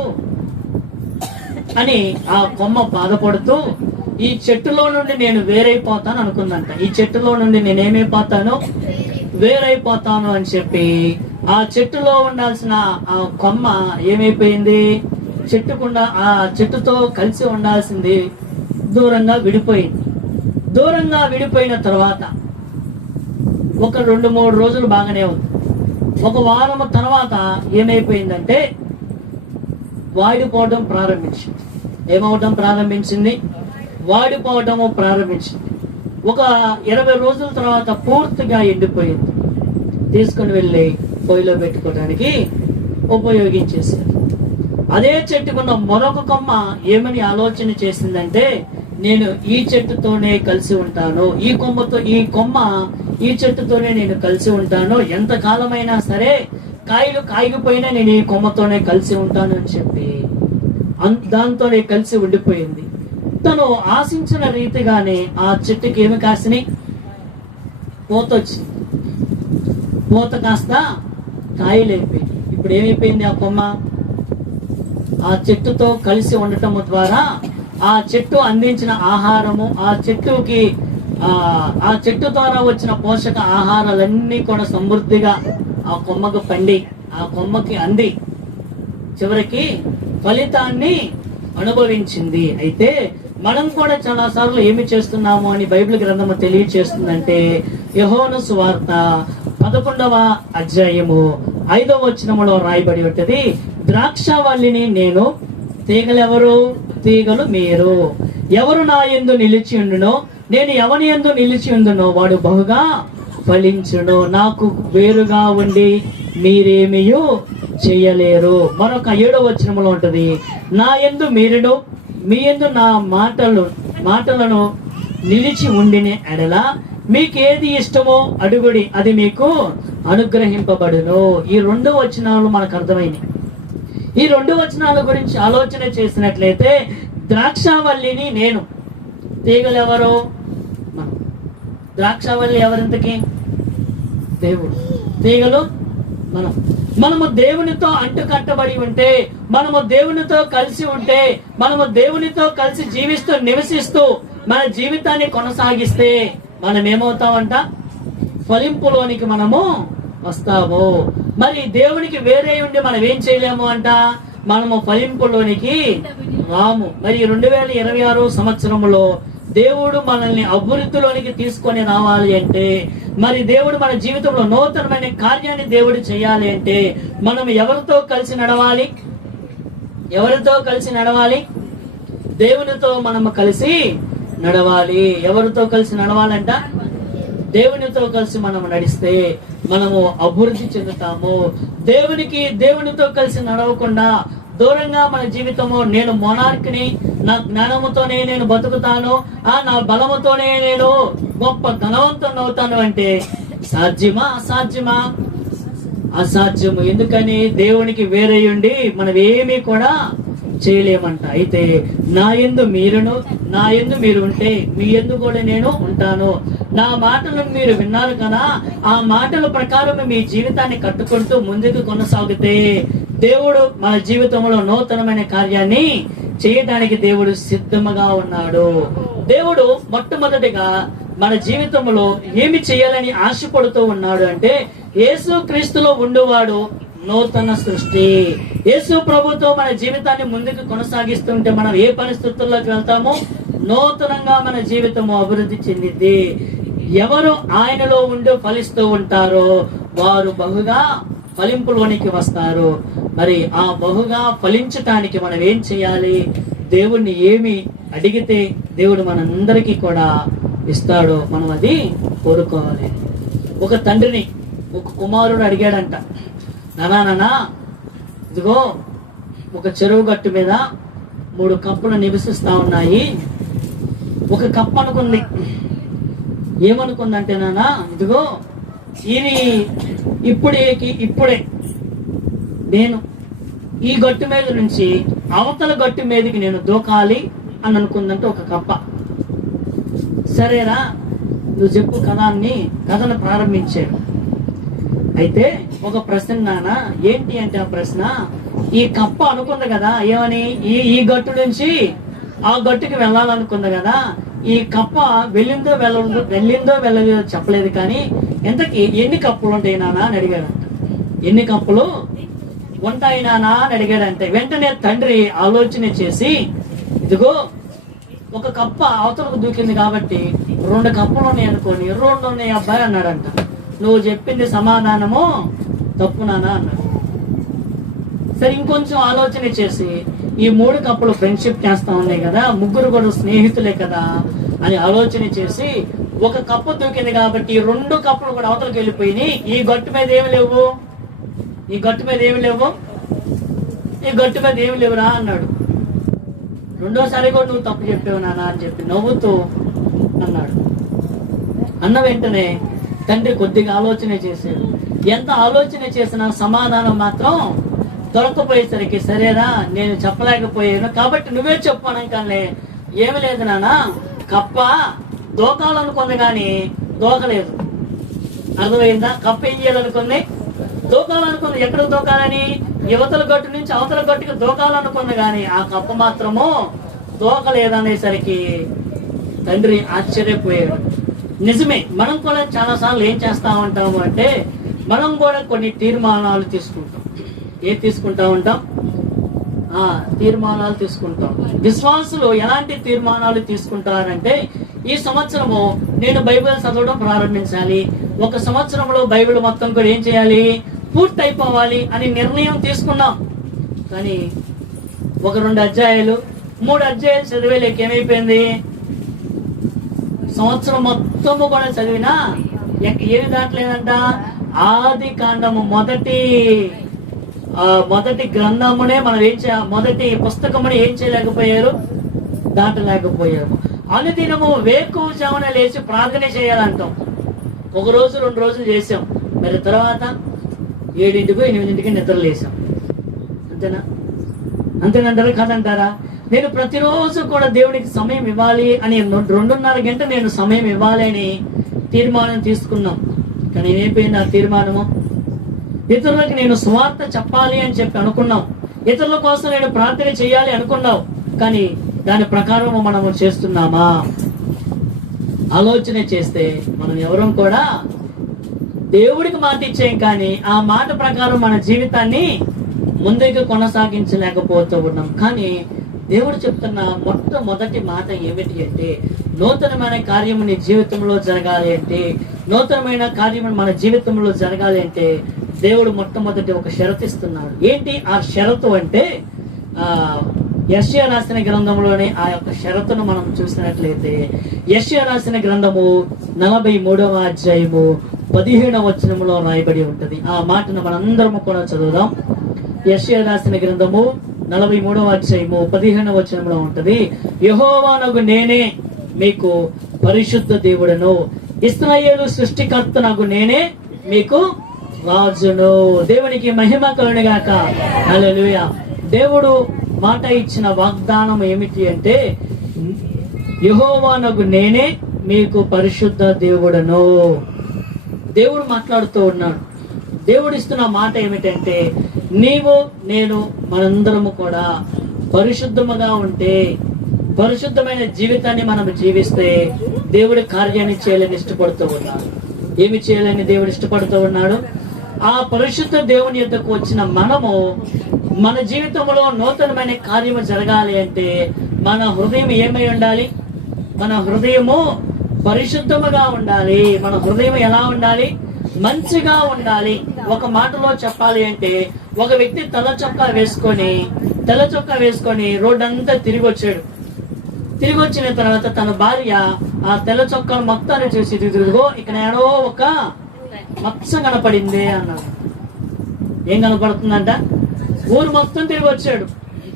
అని ఆ కొమ్మ బాధపడుతూ ఈ చెట్టులో నుండి నేను వేరైపోతాను అనుకుందంట. ఈ చెట్టులో నుండి నేనేమైపోతాను, వేరైపోతాను అని చెప్పి ఆ చెట్టులో ఉండాల్సిన ఆ కొమ్మ ఏమైపోయింది, ఆ చెట్టుతో కలిసి ఉండాల్సింది దూరంగా విడిపోయింది. దూరంగా విడిపోయిన తర్వాత ఒక 2-3 రోజులు బాగానే ఉంది. ఒక వారం తర్వాత ఏమైపోయిందంటే వాడిపోవడం ప్రారంభించింది. ఏమవడం ప్రారంభించింది? వాడిపోవడము ప్రారంభించింది. ఒక 20 రోజుల తర్వాత పూర్తిగా ఎండిపోయింది. తీసుకుని వెళ్ళి పొయ్యిలో పెట్టుకోవడానికి ఉపయోగించేసారు. అదే చెట్టుకున్న మరొక కొమ్మ ఏమని ఆలోచన చేసిందంటే, నేను ఈ చెట్టుతోనే కలిసి ఉంటాను, ఈ కొమ్మ ఈ చెట్టుతోనే నేను కలిసి ఉంటాను, ఎంత కాలమైనా సరే కాయలు కాయకపోయినా నేను ఈ కొమ్మతోనే కలిసి ఉంటాను అని చెప్పి దాంతోనే కలిసి ఉండిపోయింది. తను ఆశించిన రీతిగానే ఆ చెట్టుకి ఏమి కాసినాయి, పూత వచ్చింది. పూత కాస్త కాయలు అయిపోయింది. ఇప్పుడు ఏమైపోయింది, ఆ కొమ్మ ఆ చెట్టుతో కలిసి ఉండటం ద్వారా ఆ చెట్టు అందించిన ఆహారము, ఆ చెట్టు ద్వారా వచ్చిన పోషక ఆహారాలన్నీ కూడా సమృద్ధిగా ఆ కొమ్మకు పండి ఆ కొమ్మకి అంది చివరికి ఫలితాన్ని అనుభవించింది. అయితే మనం కూడా చాలా సార్లు ఏమి చేస్తున్నాము అని బైబిల్ గ్రంథము తెలియచేస్తుందంటే, యోహాను సువార్త 11వ అధ్యాయము 5వ వచనములో రాయబడి ఉంటది, ద్రాక్షవల్లిని నేను, తీగలెవరు? తీగలు మీరు. ఎవరు నా యందు నిలిచి ఉండునో, నేను ఎవని యందు నిలిచి ఉండునో వాడు బహుగా ఫలించును. నాకు వేరుగా ఉండి మీరేమియూ చేయలేరు. మరొక 7వ వచనములో ఉంటది, నా యందు మీరును, మీ యందు నా మాటలను నిలిచి ఉండిన ఎడల మీకేది ఇష్టమో అడుగుడి, అది మీకు అనుగ్రహింపబడును. ఈ 2 వచనాలు మనకు అర్థమైనవి. ఈ 2 వచనాల గురించి ఆలోచన చేసినట్లయితే, ద్రాక్షవల్లిని నేను, తీగలు ఎవరు? మనం. ద్రాక్షవల్లి ఎవరింతకి? దేవుడు. తీగలు మనము దేవునితో అంటు కట్టబడి ఉంటే, మనము దేవునితో కలిసి ఉంటే, మనము దేవునితో కలిసి జీవిస్తూ నివసిస్తూ మన జీవితాన్ని కొనసాగిస్తే మనం ఏమవుతామంట? ఫలింపులోనికి మనము వస్తాము. మరి దేవునికి వేరే ఉండి మనం ఏం చేయలేము అంట? మనము ఫలింపులోనికి రాము. మరి 2026 సంవత్సరంలో దేవుడు మనల్ని అభివృద్ధిలోనికి తీసుకొని రావాలి అంటే, మరి దేవుడు మన జీవితంలో నూతనమైన కార్యాన్ని దేవుడు చేయాలి అంటే, మనం ఎవరితో కలిసి నడవాలి? ఎవరితో కలిసి నడవాలి? దేవునితో మనము కలిసి నడవాలి. ఎవరితో కలిసి నడవాలంట? దేవునితో కలిసి మనం నడిస్తే మనము అభివృద్ధి చెందుతాము. దేవునితో కలిసి నడవకుండా దూరంగా మన జీవితము, నేను మోనార్క్ని, నా జ్ఞానముతోనే నేను బతుకుతాను, నా బలముతోనే నేను గొప్ప ధనవంతుని అవుతాను అంటే సాధ్యమా? అసాధ్యమా? అసాధ్యము. ఎందుకని? దేవునికి వేరే ఉండి మనం ఏమీ కూడా చేయలేమంట. అయితే నా యందు మీరు ఉంటే మీ యందు కూడా నేను ఉంటాను. నా మాటలను మీరు విన్నారు కదా, ఆ మాటల ప్రకారం మీ జీవితాన్ని కట్టుకుంటూ ముందుకు కొనసాగితే దేవుడు మన జీవితంలో నూతనమైన కార్యాన్ని చేయడానికి దేవుడు సిద్ధముగా ఉన్నాడు. దేవుడు మొట్టమొదటిగా మన జీవితంలో ఏమి చేయాలని ఆశపడుతూ ఉన్నాడు అంటే, యేసు క్రీస్తులో ఉండువాడు నూతన సృష్టి. యేసు ప్రభుతో మన జీవితాన్ని ముందుకు కొనసాగిస్తుంటే మనం ఏ పరిస్థితుల్లోకి వెళ్తామో నూతనంగా మన జీవితము అభివృద్ధి చెందింది. ఎవరు ఆయనలో ఉండి ఫలిస్తూ ఉంటారో వారు బహుగా ఫలింపులోనికి వస్తారు. మరి ఆ బహుగా ఫలించటానికి మనం ఏం చేయాలి? దేవుణ్ణి ఏమి అడిగితే దేవుడు మనందరికీ కూడా ఇస్తాడో మనం అది కోరుకోవాలి. ఒక తండ్రిని ఒక కుమారుడు అడిగాడంట, నానా ఇదిగో ఒక చెరువు గట్టు మీద 3 కప్పలు నివసిస్తా ఉన్నాయి. ఒక కప్ప అనుకుంది, ఏమనుకుందంటే నాన్న, ఇదిగో ఇది ఇప్పుడే నేను ఈ గట్టు మీద నుంచి అవతల గట్టు మీదకి నేను దూకాలి అని అనుకుందంటే ఒక కప్ప. సరేరా నువ్వు చెప్పు కథను ప్రారంభించాడు. అయితే ఒక ప్రశ్న నాన్న, ఏంటి అంటే ఆ ప్రశ్న, ఈ కప్ప అనుకుంది కదా ఏమని, ఈ గట్టు నుంచి ఆ గట్టుకి వెళ్ళాలనుకుంది కదా, ఈ కప్ప వెళ్ళిందో వెళ్ళలేదో చెప్పలేదు, కానీ ఎంతకి ఎన్ని కప్పులు ఉంటాయి నానా అని అడిగాడంట. ఎన్ని కప్పులు ఉంటాయి నానా అని అడిగాడంటే వెంటనే తండ్రి ఆలోచన చేసి, ఇదిగో ఒక కప్ప అవతలకు దూకింది కాబట్టి 2 కప్పులు ఉన్నాయి అనుకోని 2 ఉన్నాయి అబ్బాయి అన్నాడంట. నువ్వు చెప్పింది సమాధానము తప్పు నానా అన్నాడు. సరే ఇంకొంచెం ఆలోచన చేసి, ఈ 3 కప్పులు ఫ్రెండ్షిప్ చేస్తా ఉన్నాయి కదా, 3 కూడా స్నేహితులే కదా అని ఆలోచన చేసి, ఒక కప్పు దూకింది కాబట్టి 2 కప్పులు కూడా అవతలకి వెళ్ళిపోయినాయి. ఈ గట్టు మీద ఏమి లేవు లేవురా అన్నాడు. రెండోసారి కూడా నువ్వు తప్పు చెప్పావు నాన్న అని చెప్పి నవ్వుతూ అన్నాడు. అన్న వెంటనే తండ్రి కొద్దిగా ఆలోచన చేశాడు. ఎంత ఆలోచన చేసినా సమాధానం మాత్రం దొరకపోయేసరికి, సరేరా నేను చెప్పలేకపోయాను కాబట్టి నువ్వే చెప్పు అనగానే, ఏమి లేదు నాన్న, కప్ప దూకాలనుకుంది కానీ దూకలేదు. అర్థమైందా? కప్ప ఏం చేయాలనుకుంది? దూకాలనుకుంది. ఎక్కడికి దూకాలని? యువతల గట్టు నుంచి అవతల గట్టుకి దూకాలనుకుంది కానీ ఆ కప్ప మాత్రము దూకలేదనేసరికి తండ్రి ఆశ్చర్యపోయాడు. నిజమే, మనం కూడా చాలా సార్లు ఏం చేస్తా ఉంటాము అంటే, మనం కూడా కొన్ని తీర్మానాలు తీసుకుంటాం. తీసుకుంటా ఉంటాం? తీర్మానాలు తీసుకుంటాం. విశ్వాసులు ఎలాంటి తీర్మానాలు తీసుకుంటారంటే, ఈ సంవత్సరము నేను బైబిల్ చదవడం ప్రారంభించాలి, 1 సంవత్సరంలో బైబిల్ మొత్తం కూడా ఏం చేయాలి, పూర్తి అయిపోవాలి అని నిర్ణయం తీసుకున్నాం. కానీ 1-2 అధ్యాయాలు 3 అధ్యాయాలు చదివేలేక ఏమైపోయింది, సంవత్సరం మొత్తము కూడా చదివినా ఏమి దాటలేదంట. ఆది కాండము మొదటి గ్రంథమునే మనం మొదటి పుస్తకముని ఏం చేయలేకపోయారు, దాటలేకపోయారు. అనుదినము వేకువజామున లేచి ప్రార్థన చేయాలంటాం. 1 రోజు 2 రోజులు చేసాం, మరి తర్వాత 7 8 నిద్ర లేసాం. అంతేనంటారా కాదంటారా? నేను ప్రతిరోజు కూడా దేవునికి సమయం ఇవ్వాలి అని 2.5 గంట నేను సమయం ఇవ్వాలి అని తీర్మానం తీసుకున్నాం. కానీ ఏమైపోయింది ఆ తీర్మానము? ఇతరులకు నేను సువార్త చెప్పాలి అని చెప్పి అనుకున్నాం, ఇతరుల కోసం నేను ప్రార్థన చేయాలి అనుకున్నావు, కానీ దాని ప్రకారం మనము చేస్తున్నామా? ఆలోచన చేస్తే మనం ఎవరం కూడా దేవుడికి మాట ఇచ్చాం, కానీ ఆ మాట ప్రకారం మన జీవితాన్ని ముందుకు కొనసాగించలేకపోతూ ఉన్నాం. కానీ దేవుడు చెప్తున్న మొట్టమొదటి మాట ఏమిటి అంటే, నూతనమైన కార్యము నీ జీవితంలో జరగాలి అంటే, నూతనమైన కార్యము మన జీవితంలో జరగాలి అంటే దేవుడు మొట్టమొదటి ఒక షరతు ఇస్తున్నాడు. ఏంటి ఆ షరతు అంటే, యెషయా రాసిన గ్రంథంలోనే ఆ యొక్క షరతును మనం చూసినట్లయితే, యెషయా రాసిన గ్రంథము 43వ అధ్యాయము 15వ వచనంలో రాయబడి ఉంటది. ఆ మాటను మనందరము కూడా చదువుదాం. యెషయా రాసిన గ్రంథము 43వ అధ్యాయము 15వ వచనంలో ఉంటది. యెహోవానగు నేనే మీకు పరిశుద్ధ దేవుడను, ఇశ్రాయేలు సృష్టికర్తనగు నేనే మీకు రాజును. దేవునికి మహిమ కలుగునుగాక. హల్లెలూయా. దేవుడు మాట ఇచ్చిన వాగ్దానం ఏమిటి అంటే, యెహోవానగు నేనే మీకు పరిశుద్ధ దేవుడను. దేవుడు మాట్లాడుతూ ఉన్నాడు. దేవుడు ఇస్తున్న మాట ఏమిటంటే, నీవు నేను మనందరము కూడా పరిశుద్ధముగా ఉంటే, పరిశుద్ధమైన జీవితాన్ని మనం జీవిస్తే దేవుడి కార్యాన్ని చేయాలని ఇష్టపడుతూ ఉన్నాడు. ఏమి చేయాలని దేవుడు ఇష్టపడుతూ ఉన్నాడు? ఆ పరిశుద్ధ దేవుని యొద్దకు వచ్చిన మనము మన జీవితంలో నూతనమైన కార్యము జరగాలి అంటే మన హృదయం ఏమై ఉండాలి? మన హృదయము పరిశుద్ధముగా ఉండాలి. మన హృదయం ఎలా ఉండాలి? మంచిగా ఉండాలి. ఒక మాటలో చెప్పాలి అంటే, ఒక వ్యక్తి తెల్ల చొక్కా వేసుకొని రోడ్డంతా తిరిగి వచ్చాడు. తిరిగి వచ్చిన తర్వాత తన భార్య ఆ తెల్ల చొక్కాను మొత్తాన్ని చూసి, ఇదిగో ఇక్కడ ఏడో ఒక మచ్చ కనపడింది అన్నాడు. ఏం కనపడుతుందంట? ఊరు మొత్తం తిరిగి వచ్చాడు.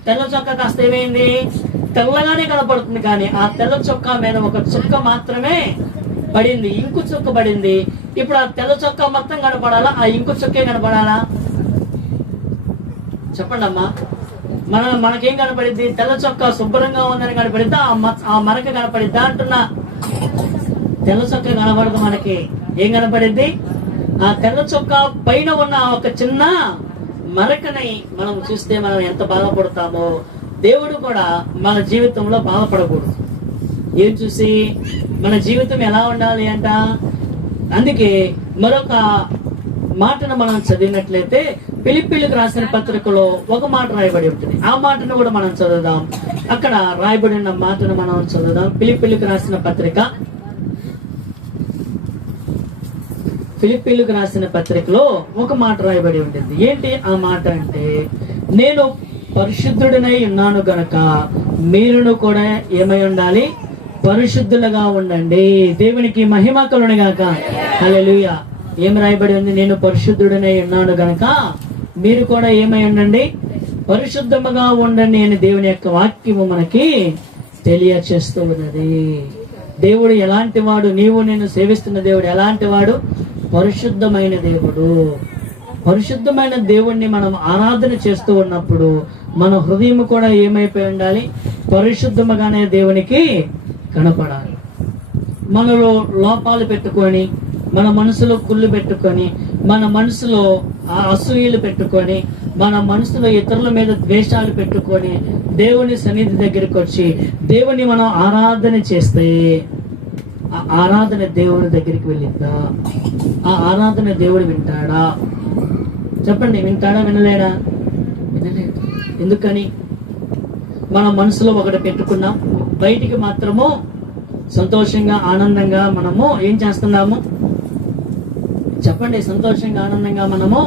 తెల్ల చొక్కా కాస్త ఏమైంది? తెల్లగానే కనపడుతుంది, కానీ ఆ తెల్ల చొక్కా మీద ఒక చుక్క మాత్రమే పడింది, ఇంకు చుక్క పడింది. ఇప్పుడు ఆ తెల్ల చొక్కా మొత్తం కనపడాలా, ఆ ఇంకు చుక్కే కనపడాలా? చెప్పండి అమ్మా. మనకేం కనపడిద్ది? తెల్ల చొక్కా శుభ్రంగా ఉందని కనపడిద్దా, ఆ మరక కనపడిద్దా అంటున్నా? తెల్ల చొక్కా కనపడదు మనకి. ఏం కనపడిద్ది? ఆ తెల్ల చొక్కా పైన ఉన్న ఒక చిన్న మరకని మనం చూస్తే మనం ఎంత బాధపడతామో, దేవుడు కూడా మన జీవితంలో బాధపడకూడదు. ఏం చూసి? మన జీవితం ఎలా ఉండాలి అంట. అందుకే మరొక మాటను మనం చదివినట్లయితే ఫిలిప్పీలకు రాసిన పత్రికలో ఒక మాట రాయబడి ఉంటుంది. ఆ మాటను కూడా మనం చదువుదాం. అక్కడ రాయబడిన మాటను మనం చదువుదాం. ఫిలిప్పీలకు రాసిన పత్రిక, ఫిలిప్పీలకు రాసిన పత్రికలో ఒక మాట రాయబడి ఉంటుంది. ఏంటి ఆ మాట అంటే, నేను పరిశుద్ధుడినై ఉన్నాను గనక మీరును కూడా ఏమై ఉండాలి? పరిశుద్ధులుగా ఉండండి. దేవునికి మహిమ కలుగును గాక. హల్లెలూయా. ఏం రాయబడి ఉంది? నేను పరిశుద్ధుడినై ఉన్నాను గనక మీరు కూడా ఏమై ఉండండి? పరిశుద్ధముగా ఉండండి అని దేవుని యొక్క వాక్యము మనకి తెలియచేస్తూ ఉన్నది. దేవుడు ఎలాంటి వాడు? నీవు నేను సేవిస్తున్న దేవుడు ఎలాంటి వాడు? పరిశుద్ధమైన దేవుడు. పరిశుద్ధమైన దేవుణ్ణి మనం ఆరాధన చేస్తూ ఉన్నప్పుడు మన హృదయం కూడా ఏమైపోయి ఉండాలి? పరిశుద్ధముగానే దేవునికి కనపడాలి. మనలో లోపాలు పెట్టుకొని, మన మనసులో కుళ్ళు పెట్టుకొని, మన మనసులో అసూయలు పెట్టుకొని, మన మనసులో ఇతరుల మీద ద్వేషాలు పెట్టుకొని దేవుని సన్నిధి దగ్గరికి వచ్చి దేవుని మనం ఆరాధన చేస్తే ఆ ఆరాధన దేవుని దగ్గరికి వెళ్ళిందా? ఆ ఆరాధన దేవుడు వింటాడా? చెప్పండి, వింటాడా? వినలేడా? వినలేడు. ఎందుకని? మన మనసులో ఒకటి పెట్టుకున్నాం, బయటికి మాత్రము సంతోషంగా ఆనందంగా మనము ఏం చేస్తున్నాము? చెప్పండి, సంతోషంగా ఆనందంగా మనము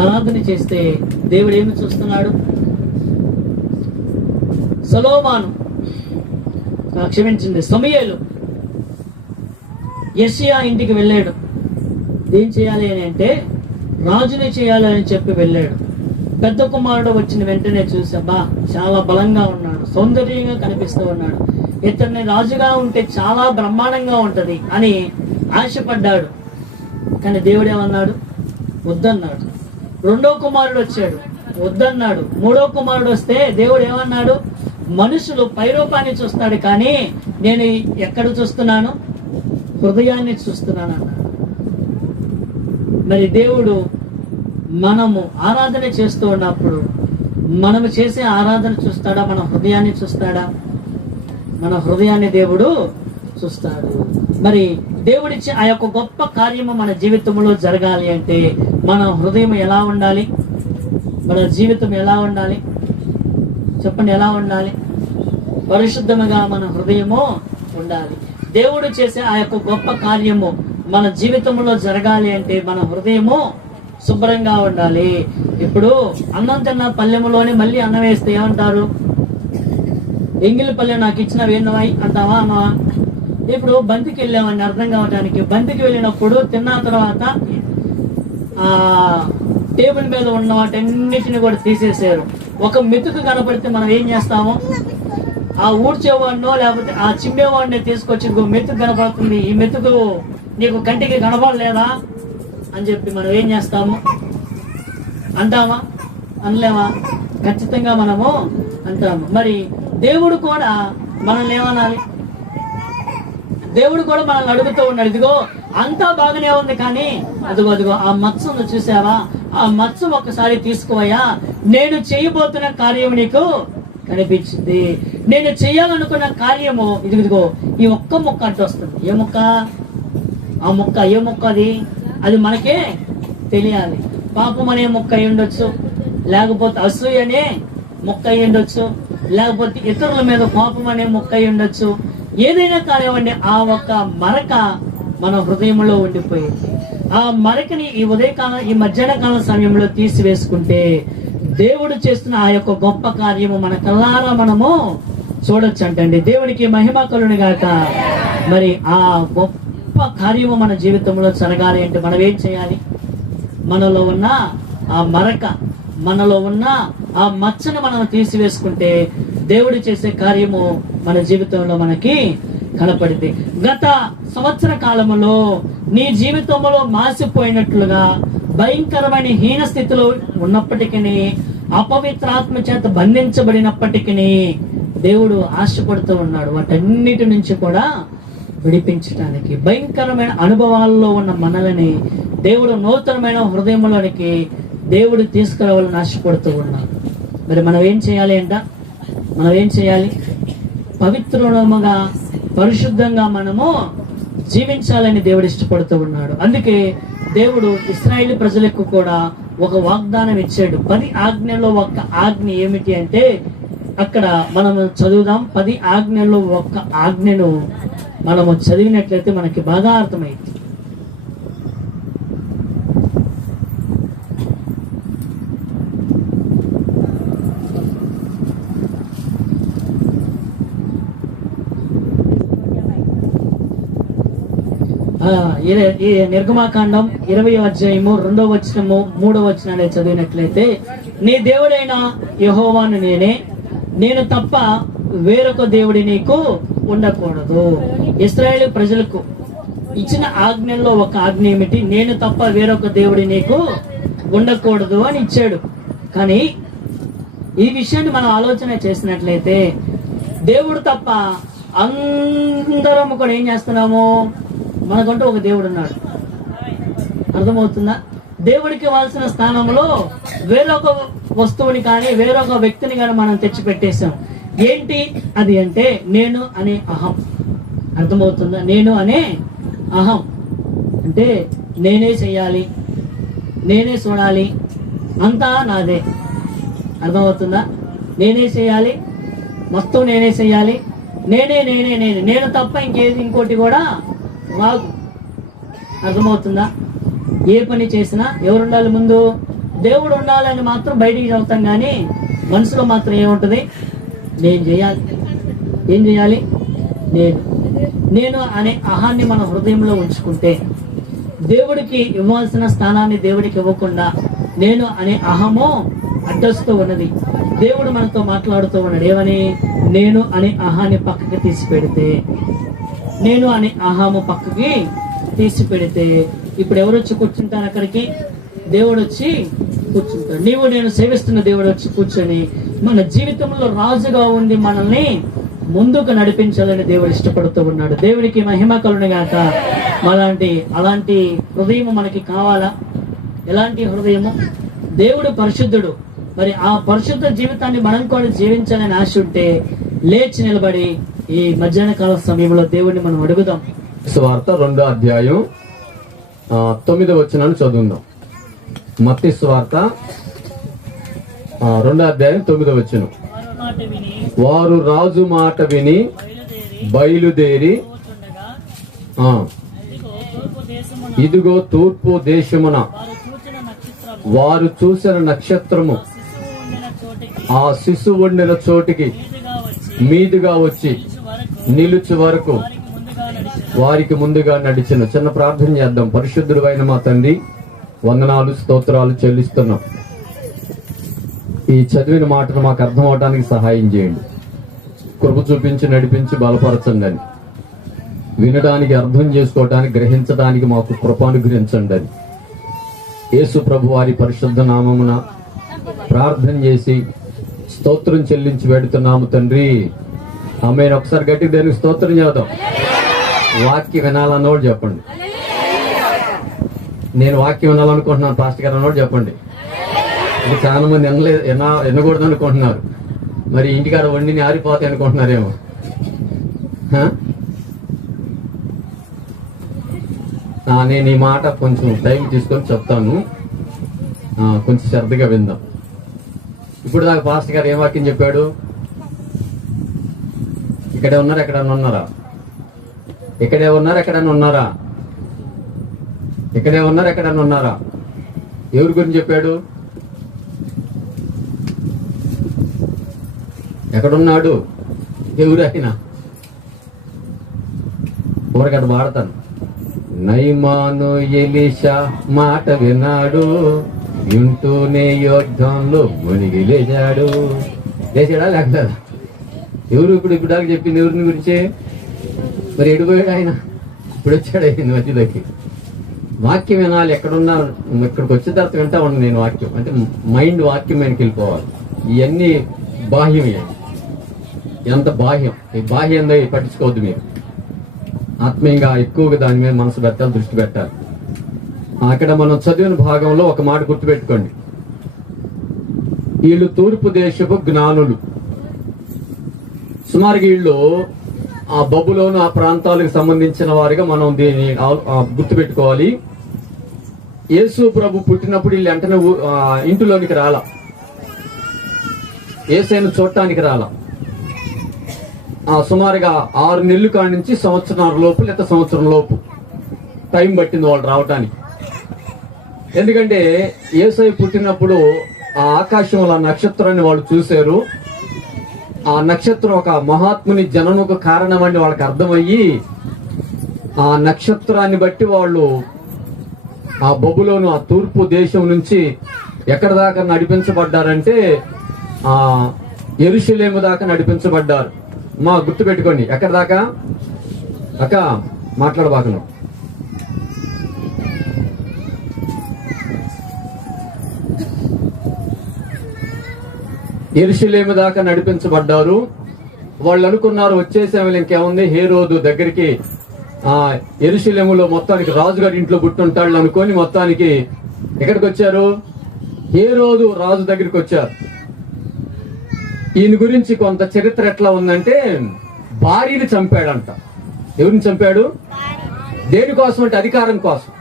ఆరాధన చేస్తే దేవుడు ఏమి చూస్తున్నాడు? సొలొమోను, క్షమించింది, సమూయేలు యెషయా ఇంటికి వెళ్ళాడు. ఏం చేయాలి అని అంటే, రాజుని చేయాలి అని చెప్పి వెళ్ళాడు. పెద్ద కుమారుడు వచ్చిన వెంటనే చూసాబా, చాలా బలంగా ఉన్నాడు, సౌందర్యంగా కనిపిస్తూ ఉన్నాడు, ఇతన్ని రాజుగా ఉంటే చాలా బ్రహ్మాండంగా ఉంటది అని ఆశపడ్డాడు. కానీ దేవుడు ఏమన్నాడు? వద్దన్నాడు. రెండో కుమారుడు వచ్చాడు, వద్దన్నాడు. మూడో కుమారుడు వస్తే దేవుడు ఏమన్నాడు? మనుషులు పైరూపాన్ని చూస్తాడు, కానీ నేను ఎక్కడ చూస్తున్నాను? హృదయాన్ని చూస్తున్నాను అన్నాడు. మరి దేవుడు మనము ఆరాధన చేస్తూ ఉన్నప్పుడు మనము చేసే ఆరాధన చూస్తాడా? మన హృదయాన్ని చూస్తాడా? మన హృదయాన్ని దేవుడు చూస్తాడు. మరి దేవుడిచ్చే ఆ యొక్క గొప్ప కార్యము మన జీవితంలో జరగాలి అంటే మన హృదయం ఎలా ఉండాలి? మన జీవితం ఎలా ఉండాలి? చెప్పండి, ఎలా ఉండాలి? పరిశుద్ధముగా మన హృదయము ఉండాలి. దేవుడు చేసే ఆ యొక్క గొప్ప కార్యము మన జీవితంలో జరగాలి అంటే మన హృదయము శుభ్రంగా ఉండాలి. ఇప్పుడు అన్నం తిన్న పల్లెములోనే మళ్ళీ అన్నం వేస్తే ఏమంటారు? ఎంగిలి పల్లె నాకు ఇచ్చిన వేణువాయి అంటావా? అన్నవా? ఇప్పుడు బంతికి వెళ్ళామని అర్థం కావడానికి, బంతికి వెళ్ళినప్పుడు తిన్న తర్వాత ఆ టేబుల్ మీద ఉన్న వాటన్నిటిని కూడా తీసేసారు. ఒక మెతుకు కనపడితే మనం ఏం చేస్తాము? ఆ ఊడ్చేవాడినో లేకపోతే ఆ చిమ్మేవాడిని తీసుకొచ్చి మెతుకు కనపడుతుంది, ఈ మెతుకు నీకు కంటికి కనపడలేదా అని చెప్పి మనం ఏం చేస్తాము? అంటామా? అనలేమా? ఖచ్చితంగా మనము అంటాము. మరి దేవుడు కూడా మనల్ని ఏమనాలి? దేవుడు కూడా మనల్ని అడుగుతూ ఉన్నాడు, ఇదిగో అంతా బాగానే ఉంది, కానీ అదిగో అదిగో ఆ మత్స్సును చూసావా? ఆ మత్స్సు ఒక్కసారి తీసుకోవయ్యా, నేను చేయబోతున్న కార్యం నీకు కనిపించింది. నేను చేయాలనుకున్న కార్యము ఇదిగో ఈ ఒక్క మొక్క అడ్డు వస్తుంది. ఏ మొక్క? ఆ మొక్క ఏ మొక్క? అది మనకే తెలియాలి. పాపం అనే మొక్క అయి ఉండొచ్చు, లేకపోతే అసూయ అనే మొక్క అయి ఉండొచ్చు, లేకపోతే ఇతరుల మీద కోపం అనే మొక్క అయి ఉండొచ్చు. ఏదైనా కానివ్వండి, ఆ ఒక్క మరక మన హృదయంలో ఉండిపోయింది. ఆ మరకని ఈ ఉదయకాలం, ఈ మధ్యాహ్న కాలం సమయంలో తీసివేసుకుంటే దేవుడు చేస్తున్న ఆ యొక్క గొప్ప కార్యము మన కళ్ళారా మనము చూడొచ్చు అంటండి. దేవునికి మహిమ కలుగును గాక. మరి ఆ గొప్ప గొప్ప కార్యము మన జీవితంలో జరగాలి అంటే మనం ఏం చేయాలి? మనలో ఉన్న ఆ మరక, మనలో ఉన్న ఆ మచ్చను మనం తీసివేసుకుంటే దేవుడు చేసే కార్యము మన జీవితంలో మనకి కనపడింది. గత సంవత్సర కాలంలో నీ జీవితంలో మాసిపోయినట్లుగా భయంకరమైన హీన స్థితిలో ఉన్నప్పటికీ, అపవిత్రాత్మ చేత బంధించబడినప్పటికీ దేవుడు ఆశపడుతూ ఉన్నాడు వాటన్నిటి నుంచి కూడా విడిపించడానికి. భయంకరమైన అనుభవాల్లో ఉన్న మనల్ని దేవుడు నూతనమైన హృదయంలోనికి దేవుడు తీసుకురావాలని ఆశపడుతూ ఉన్నాడు. మరి మనం ఏం చేయాలి అంట? మనం ఏం చేయాలి? పవిత్రముగా, పరిశుద్ధంగా మనము జీవించాలని దేవుడు ఇష్టపడుతూ ఉన్నాడు. అందుకే దేవుడు ఇశ్రాయేలు ప్రజలకు కూడా ఒక వాగ్దానం ఇచ్చాడు. 10 ఆజ్ఞల్లో ఒక ఆజ్ఞ ఏమిటి అంటే, అక్కడ మనము చదువుదాం. 10 ఆజ్ఞల్లో ఒక్క ఆజ్ఞను మనము చదివినట్లయితే మనకి బాగా అర్థమైంది. ఈ నిర్గమాకాండం 20వ అధ్యాయము 2వ వచనము 3వ వచనాన్ని చదివినట్లయితే, నీ దేవుడైన యెహోవాను నేనే, నేను తప్ప వేరొక దేవుడి నీకు ఉండకూడదు. ఇశ్రాయేలు ప్రజలకు ఇచ్చిన ఆజ్ఞల్లో ఒక ఆజ్ఞ ఏమిటి? నేను తప్ప వేరొక దేవుడి నీకు ఉండకూడదు అని ఇచ్చాడు. కానీ ఈ విషయాన్ని మనం ఆలోచన చేసినట్లయితే, దేవుడు తప్ప అందరం కూడా ఏం చేస్తున్నాము? మనకంటూ ఒక దేవుడు ఉన్నాడు. అర్థమవుతుందా? దేవుడికి ఇవ్వాల్సిన స్థానంలో వేరొక వస్తువుని కానీ వేరొక వ్యక్తిని కానీ మనం తెచ్చి పెట్టేశాం. ఏంటి అది అంటే, నేను అనే అహం. అర్థమవుతుందా? నేను అనే అహం అంటే నేనే చెయ్యాలి, నేనే చూడాలి, అంతా నాదే. అర్థమవుతుందా? నేనే చేయాలి, మొత్తం నేనే చెయ్యాలి, నేనే నేనే నేనే నేను తప్ప ఇంకోటి కూడా రాదు. అర్థమవుతుందా? ఏ పని చేసినా ఎవరు ఉండాలి? ముందు దేవుడు ఉండాలని మాత్రం బయటికి చదువుతాం, కానీ మనసులో మాత్రం ఏముంటుంది? నేను చేయాలి. ఏం చేయాలి? నేను అనే అహాన్ని మన హృదయంలో ఉంచుకుంటే, దేవుడికి ఇవ్వాల్సిన స్థానాన్ని దేవుడికి ఇవ్వకుండా నేను అనే అహము అడ్డొస్తూ ఉన్నది. దేవుడు మనతో మాట్లాడుతూ ఉన్నాడు. ఏమని? నేను అనే అహాన్ని పక్కకి తీసి పెడితే, నేను అనే అహము పక్కకి తీసి పెడితే ఇప్పుడు ఎవరు వచ్చి కూర్చుంటారు? అక్కడికి దేవుడు వచ్చి కూర్చుంటాడు. నీవు నేను సేవిస్తున్న దేవుడు వచ్చి కూర్చొని మన జీవితంలో రాజుగా ఉండి మనల్ని ముందుకు నడిపించాలని దేవుడు ఇష్టపడుతూ ఉన్నాడు. దేవునికి మహిమ కలుగును గాక. అలాంటి హృదయం మనకి కావాలా? ఎలాంటి హృదయము? దేవుడు పరిశుద్ధుడు. మరి ఆ పరిశుద్ధ జీవితాన్ని మనం కూడా జీవించాలని ఆశ ఉంటే లేచి నిలబడి ఈ మధ్యాహ్న కాల సమయంలో దేవుడిని మనం అడుగుదాం. సువార్త 2వ అధ్యాయం 9వ వచనాన్ని చదువుదాం. మత్తయి సువార్త 2వ అధ్యాయం 9వ వచనం. వారు రాజు మాట విని బయలుదేరి ఇదిగో తూర్పు దేశమున వారు చూసిన నక్షత్రము ఆ శిశువు ఉండిన చోటికి మీదుగా వచ్చి నిలుచు వరకు వారికి ముందుగా నడిచిన. చిన్న ప్రార్థన చేద్దాం. పరిశుద్ధుడు అయిన మా తండ్రి, వందనాలు స్తోత్రాలు చెల్లిస్తున్నాం. ఈ చదివిన మాటలు మాకు అర్థం అవడానికి సహాయం చేయండి. కృప చూపించి నడిపించి బలపరచండి అని, వినడానికి అర్థం చేసుకోవడానికి గ్రహించడానికి మాకు కృపానుగ్రహించండి అని యేసు ప్రభు వారి పరిశుద్ధ నామమున ప్రార్థన చేసి స్తోత్రం చెల్లించి పెడుతున్నాము తండ్రి. ఆమేన్. ఒకసారి గట్టి దేనికి స్తోత్రం చేద్దాం. వాక్యం వినాలన్నోడు చెప్పండి. నేను వాక్యం వినాలనుకుంటున్నాను పాస్టర్ గారు అన్నోడు చెప్పండి. ఇది చాలా మంది వినకూడదు అనుకుంటున్నారు. మరి ఇంటికాడ వండిని ఆరిపోతాయి అనుకుంటున్నారేమో. నేను ఈ మాట కొంచెం టైం తీసుకొని చెప్తాను, కొంచెం శ్రద్ధగా విందాం. ఇప్పుడు దాకా పాస్టర్ గారు ఏం వాక్యం చెప్పాడు? ఇక్కడే ఉన్నారు, ఎక్కడన్నా ఉన్నారా? ఇక్కడే ఉన్నారు, ఎక్కడన్నా ఉన్నారా? ఇక్కడే ఉన్నారు, ఎక్కడన్నా ఉన్నారా? ఎవరి గురించి చెప్పాడు? ఎక్కడున్నాడు? ఎవరు అయినా ఊరకట్ట వాడతాను. నైమాను ఎలీషా మాట విన్నాడు, వింటూనే యుద్ధంలో మునిగి లేచాడు. లేచాడా లేకపోతే ఎవరు ఇప్పుడు దాకా చెప్పింది ఎవరిని గురించి? మరి ఎడిపోయాడు ఆయన, ఇప్పుడు వచ్చాడు ఆయన మధ్యలోకి. వాక్యం వినాలి, ఎక్కడున్నా ఇక్కడికి వచ్చిన తర్వాత వింటా ఉన్నాను నేను వాక్యం. అంటే మైండ్ వాక్యం మీదకి వెళ్ళిపోవాలి. ఇవన్నీ బాహ్యమే, ఎంత బాహ్యం. ఈ బాహ్యంగా పట్టించుకోవద్దు మీరు. ఆత్మీయంగా ఎక్కువగా దాని మీద మనసు పెట్టాలి, దృష్టి పెట్టాలి. అక్కడ మనం చదివిన భాగంలో ఒక మాట గుర్తుపెట్టుకోండి. వీళ్ళు తూర్పు దేశపు జ్ఞానులు. సుమారుగా వీళ్ళు ఆ బబులోను ఆ ప్రాంతాలకు సంబంధించిన వారిగా మనం దీన్ని గుర్తుపెట్టుకోవాలి. యేసు ప్రభు పుట్టినప్పుడు వీళ్ళు వెంటనే ఇంటిలోనికి రాలా, యేసయ్యను చూడటానికి రాలా. సుమారుగా 6 నెలల కాడి నుంచి సంవత్సరం లోపు లేదా సంవత్సరం లోపు టైం పట్టింది వాళ్ళు రావటానికి. ఎందుకంటే యేసయ్య పుట్టినప్పుడు ఆ ఆకాశంలో ఆ నక్షత్రాన్ని వాళ్ళు చూశారు. ఆ నక్షత్రం ఒక మహాత్ముని జననకు కారణమని వాళ్ళకి అర్థమయ్యి ఆ నక్షత్రాన్ని బట్టి వాళ్ళు ఆ బబులోను ఆ తూర్పు దేశం నుంచి ఎక్కడ దాకా నడిపించబడ్డారంటే ఆ యెరూషలేము దాకా నడిపించబడ్డారు. గుర్తు పెట్టుకోండి, ఎక్కడ దాకా? అక్క మాట్లాడబాకను. యెరూషలేము దాకా నడిపించబడ్డారు. వాళ్ళు అనుకున్నారు వచ్చేసాము ఇంకేముంది, హేరోదు దగ్గరికి యెరూషలేములో మొత్తానికి రాజుగారి ఇంట్లో పుట్టుంటాళ్ళు అనుకొని మొత్తానికి ఎక్కడికి వచ్చారు? హేరోదు రాజు దగ్గరికి వచ్చారు. ఈయన గురించి కొంత చరిత్ర ఎట్లా ఉందంటే భార్యని చంపాడంట. ఎవరిని చంపాడు? దేనికోసం అంటే అధికారం కోసం.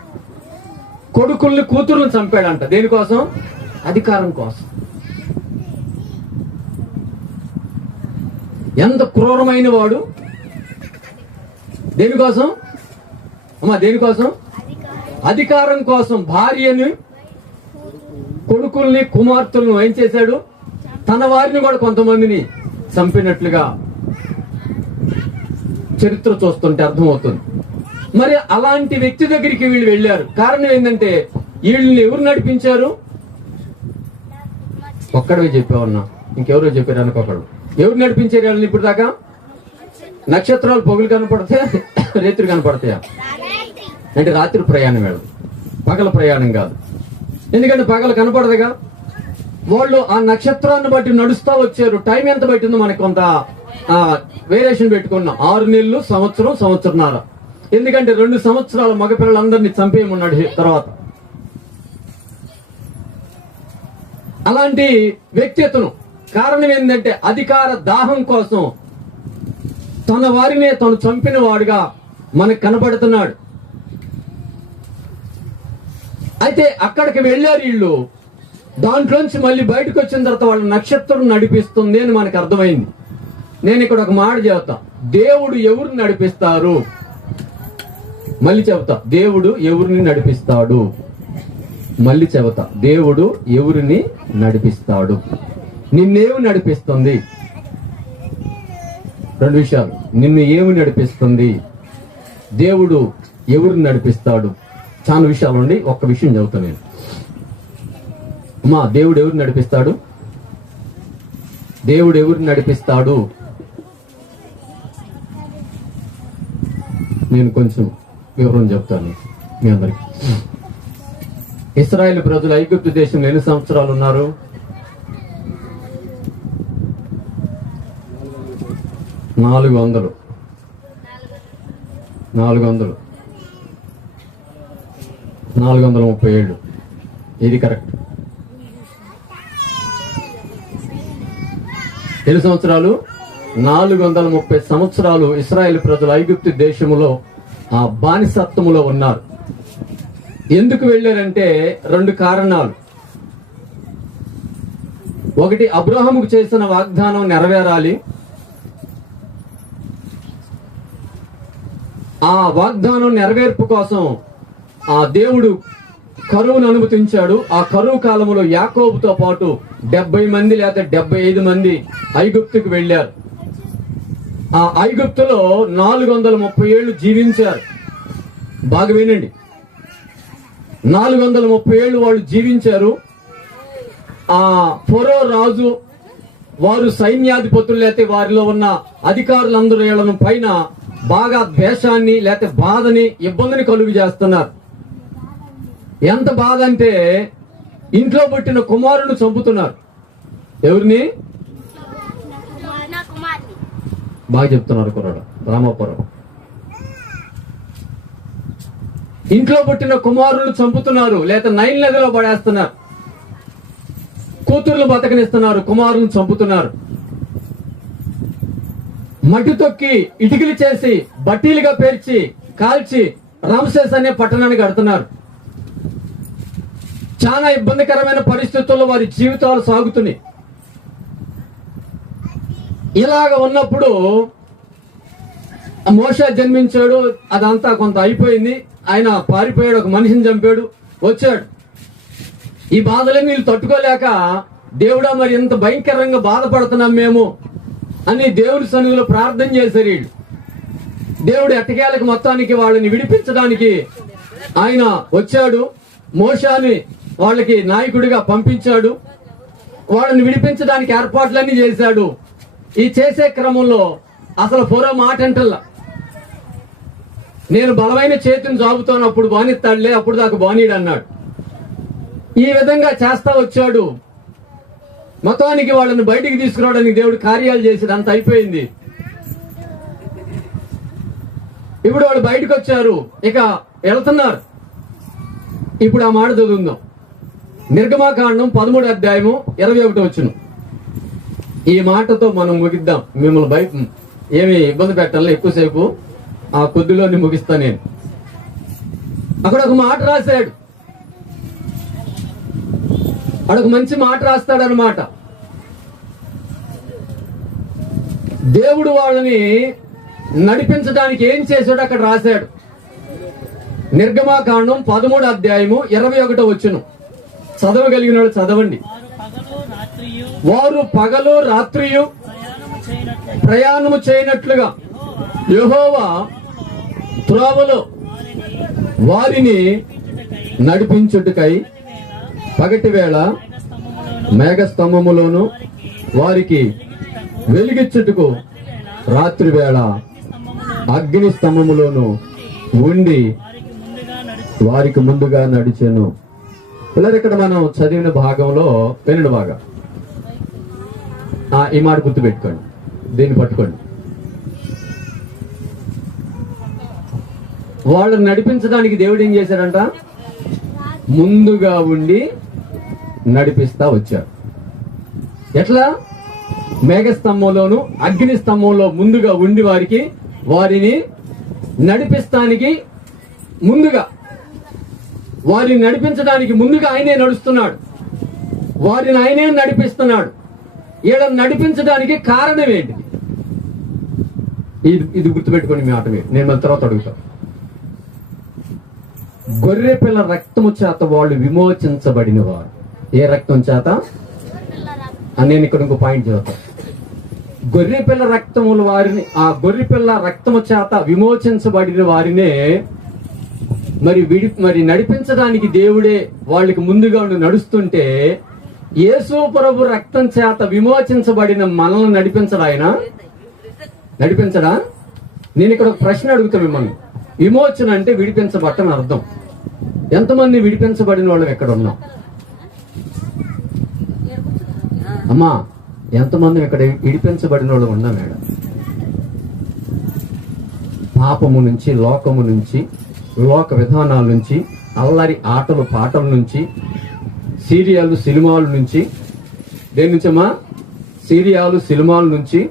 కొడుకుల్ని కూతుర్ని చంపాడంట. దేనికోసం? అధికారం కోసం. ఎంత క్రూరమైన వాడు! దేనికోసం అమ్మా? దేనికోసం? అధికారం కోసం. భార్యని, కొడుకుల్ని, కుమార్తెలను ఏం చేశాడు? తన వారిని కూడా కొంతమందిని చంపినట్లుగా చరిత్ర చూస్తుంటే అర్థమవుతుంది. మరి అలాంటి వ్యక్తి దగ్గరికి వీళ్ళు వెళ్ళారు. కారణం ఏంటంటే వీళ్ళని ఎవరు నడిపించారు? ఒక్కడవే చెప్పావన్నా, ఇంకెవరో చెప్పారు అనుకోకడు. ఎవరు నడిపించారు వాళ్ళని ఇప్పుడు దాకా? నక్షత్రాలు పగులు కనపడతాయా, రేత్రి కనపడతాయా? అంటే రాత్రి ప్రయాణం వెళ్ళదు, పగల ప్రయాణం కాదు. ఎందుకంటే పగల కనపడదుగా. వాళ్ళు ఆ నక్షత్రాన్ని బట్టి నడుస్తా వచ్చారు. టైం ఎంత పట్టిందో మనకు కొంత వేరియేషన్ పెట్టుకున్నాం. 6 నెలలు, సంవత్సరం, సంవత్సరంన్నర. ఎందుకంటే 2 సంవత్సరాల మగపిల్లలందరినీ చంపేయమన్నాడు తర్వాత. అలాంటి వ్యక్తి అతను. కారణం ఏంటంటే అధికార దాహం కోసం తన వారినే తను చంపిన వాడుగా మనకు కనబడుతున్నాడు. అయితే అక్కడికి వెళ్ళారు వీళ్ళు. దాంట్లోంచి మళ్ళీ బయటకు వచ్చిన తర్వాత వాళ్ళ నక్షత్రం నడిపిస్తుంది అని మనకు అర్థమైంది. నేను ఇక్కడ ఒక మాట చెబుతా, దేవుడు ఎవరిని నడిపిస్తారు? మళ్ళీ చెబుతా, దేవుడు ఎవరిని నడిపిస్తాడు? మళ్ళీ చెబుతా, దేవుడు ఎవరిని నడిపిస్తాడు? నిన్నేమి నడిపిస్తుంది? 2 విషయాలు. నిన్ను ఏమి నడిపిస్తుంది? దేవుడు ఎవరిని నడిపిస్తాడు? చాలా విషయాలు ఉండి ఒక్క విషయం చెబుతా నేను. దేవుడు ఎవరిని నడిపిస్తాడు? దేవుడు ఎవరిని నడిపిస్తాడు? నేను కొంచెం వివరం చెప్తాను మీ అందరికి. ఇశ్రాయేలు ప్రజలు ఐగుప్తు దేశంలో ఎన్ని సంవత్సరాలు ఉన్నారు? 400. 437. ఇది కరెక్ట్. ఎన్ని సంవత్సరాలు? 430 సంవత్సరాలు ఇశ్రాయేలు ప్రజలు ఐగుప్తు దేశములో ఆ బానిసత్వములో ఉన్నారు. ఎందుకు వెళ్ళారంటే 2 కారణాలు. ఒకటి, అబ్రహాముకు చేసిన వాగ్దానం నెరవేరాలి. ఆ వాగ్దానం నెరవేర్పు కోసం ఆ దేవుడు కరువును అనుమతించాడు. ఆ కరువు కాలంలో యాకోబుతో పాటు 70 మంది లేదా 75 మంది ఐగుప్తుకు వెళ్ళారు. ఆ ఐగుప్తులో 430 ఏళ్లు జీవించారు. బాగా వినండి. 430 ఏళ్ళు వాళ్ళు జీవించారు. ఆ ఫరో రాజు వారు సైన్యాధిపతులు లేకపోతే వారిలో ఉన్న అధికారులందరూ వీళ్ళను పైన బాగా ద్వేషాన్ని లేకపోతే బాధని ఇబ్బందిని కలుగు చేస్తున్నారు. ఎంత బాధ అంటే ఇంట్లో పుట్టిన కుమారుని చంపుతున్నారు. ఎవరిని? బాగా చెప్తున్నారు కుర్రాడు రామాపురం. ఇంట్లో పుట్టిన కుమారులు చంపుతున్నారు, లేదా నైల్ నదిలో పడేస్తున్నారు. కూతుర్లు బతకనిస్తున్నారు, కుమారులను చంపుతున్నారు. మట్టి తొక్కి ఇటుకలు చేసి బట్టీలుగా పేర్చి కాల్చి రామ్సేస్ అనే పట్టణాన్ని కడుతున్నారు. చాలా ఇబ్బందికరమైన పరిస్థితుల్లో వారి జీవితాలు సాగుతున్నాయి. ఇలాగ ఉన్నప్పుడు మోషే జన్మించాడు. అదంతా కొంత అయిపోయింది. ఆయన పారిపోయాడు, ఒక మనిషిని చంపాడు, వచ్చాడు. ఈ బాధలన్నీ వీళ్ళు తట్టుకోలేక, దేవుడా మరి ఎంత భయంకరంగా బాధపడుతున్నాం మేము అని దేవుడి సన్నిధిలో ప్రార్థన చేశారు వీళ్ళు. దేవుడు ఎట్టకేలకు మొత్తానికి వాళ్ళని విడిపించడానికి ఆయన వచ్చాడు. మోషేని వాళ్ళకి నాయకుడిగా పంపించాడు. వాళ్ళని విడిపించడానికి ఏర్పాట్లన్నీ చేశాడు. ఈ చేసే క్రమంలో అసలు ఫరో మాట అంటల్లా, నేను బలమైన చేతిని జాబుతాను, అప్పుడు బానిస్తాడులే, అప్పుడు దాకా బానీడు అన్నాడు. ఈ విధంగా చేస్తా వచ్చాడు. మొత్తానికి వాళ్ళని బయటికి తీసుకురావడానికి దేవుడు కార్యాలు చేసేది అంత అయిపోయింది. ఇప్పుడు వాళ్ళు బయటకు వచ్చారు, ఇక వెళ్తున్నారు. ఇప్పుడు ఆ మాట చదువుందాం. నిర్గమాకాండం 13వ అధ్యాయము 21వ వచనం. ఈ మాటతో మనం ముగిద్దాం. మిమ్మల్ని బయట ఏమి ఇబ్బంది పెట్టాలి ఎక్కువసేపు, ఆ కొద్దిలోని ముగిస్తా నేను. అక్కడ ఒక మాట రాశాడు, అడొక మంచి మాట రాస్తాడనమాట. దేవుడు వాళ్ళని నడిపించడానికి ఏం చేశాడు అక్కడ రాశాడు. నిర్గమాకాండం 13వ అధ్యాయము 21వ వచనం. చదవగలిగిన వాళ్ళు చదవండి. వారు పగలు రాత్రియు ప్రయాణము చేయనట్లుగా యెహోవా త్రోవలో వారిని నడిపించుటకై పగటి వేళ మేఘస్తంభములోను వారికి వెలిగించుటకు రాత్రి వేళ అగ్ని స్తంభములోను ఉండి వారికి ముందుగా నడిచెను. పిల్లలు, ఇక్కడ మనం చదివిన భాగంలో పెనుడు బాగా ఈ మాట గుర్తు పెట్టుకోండి, దీన్ని పట్టుకోండి. వాళ్ళని నడిపించడానికి దేవుడు ఏం చేశాడంట? ముందుగా ఉండి నడిపిస్తా వచ్చాడు. ఎట్లా? మేఘస్తంభంలోను అగ్ని స్తంభంలో ముందుగా ఉండి వారిని నడిపిస్తానికి ముందుగా, వారిని నడిపించడానికి ముందుగా ఆయనే నడుస్తున్నాడు. వారిని ఆయనే నడిపిస్తున్నాడు. వీళ్ళని నడిపించడానికి కారణం ఏంటిది? ఇది గుర్తుపెట్టుకోండి. మీ ఆట నేను మన తర్వాత అడుగుతాను. గొర్రె పిల్ల రక్తము చేత వాళ్ళు విమోచించబడిన వారు. ఏ రక్తం చేత? నేను ఇక్కడ ఇంకో పాయింట్ చదువుతాను. గొర్రె పిల్ల రక్తముల వారిని, ఆ గొర్రె పిల్ల రక్తము చేత విమోచించబడిన వారినే మరి నడిపించడానికి దేవుడే వాళ్ళకి ముందుగా నడుస్తుంటే, యేసు ప్రభు రక్తం చేత విమోచించబడిన మనల్ని నడిపించడా? నేను ఇక్కడ ఒక ప్రశ్న అడుగుతా మిమ్మల్ని. విమోచన అంటే విడిపించబట్టని అర్థం. ఎంతమంది విడిపించబడిన వాళ్ళు ఎక్కడ ఉన్నాం? అమ్మా, ఎంతమంది ఇక్కడ విడిపించబడిన వాళ్ళు ఉన్నా మేడం? పాపము నుంచి, లోకము నుంచి, లోక విధానాల నుంచి, అల్లరి ఆటలు పాటల నుంచి, సీరియాలు సినిమాల నుంచి, దేని నుంచమ్మా? సీరియాలు సినిమాల నుంచి,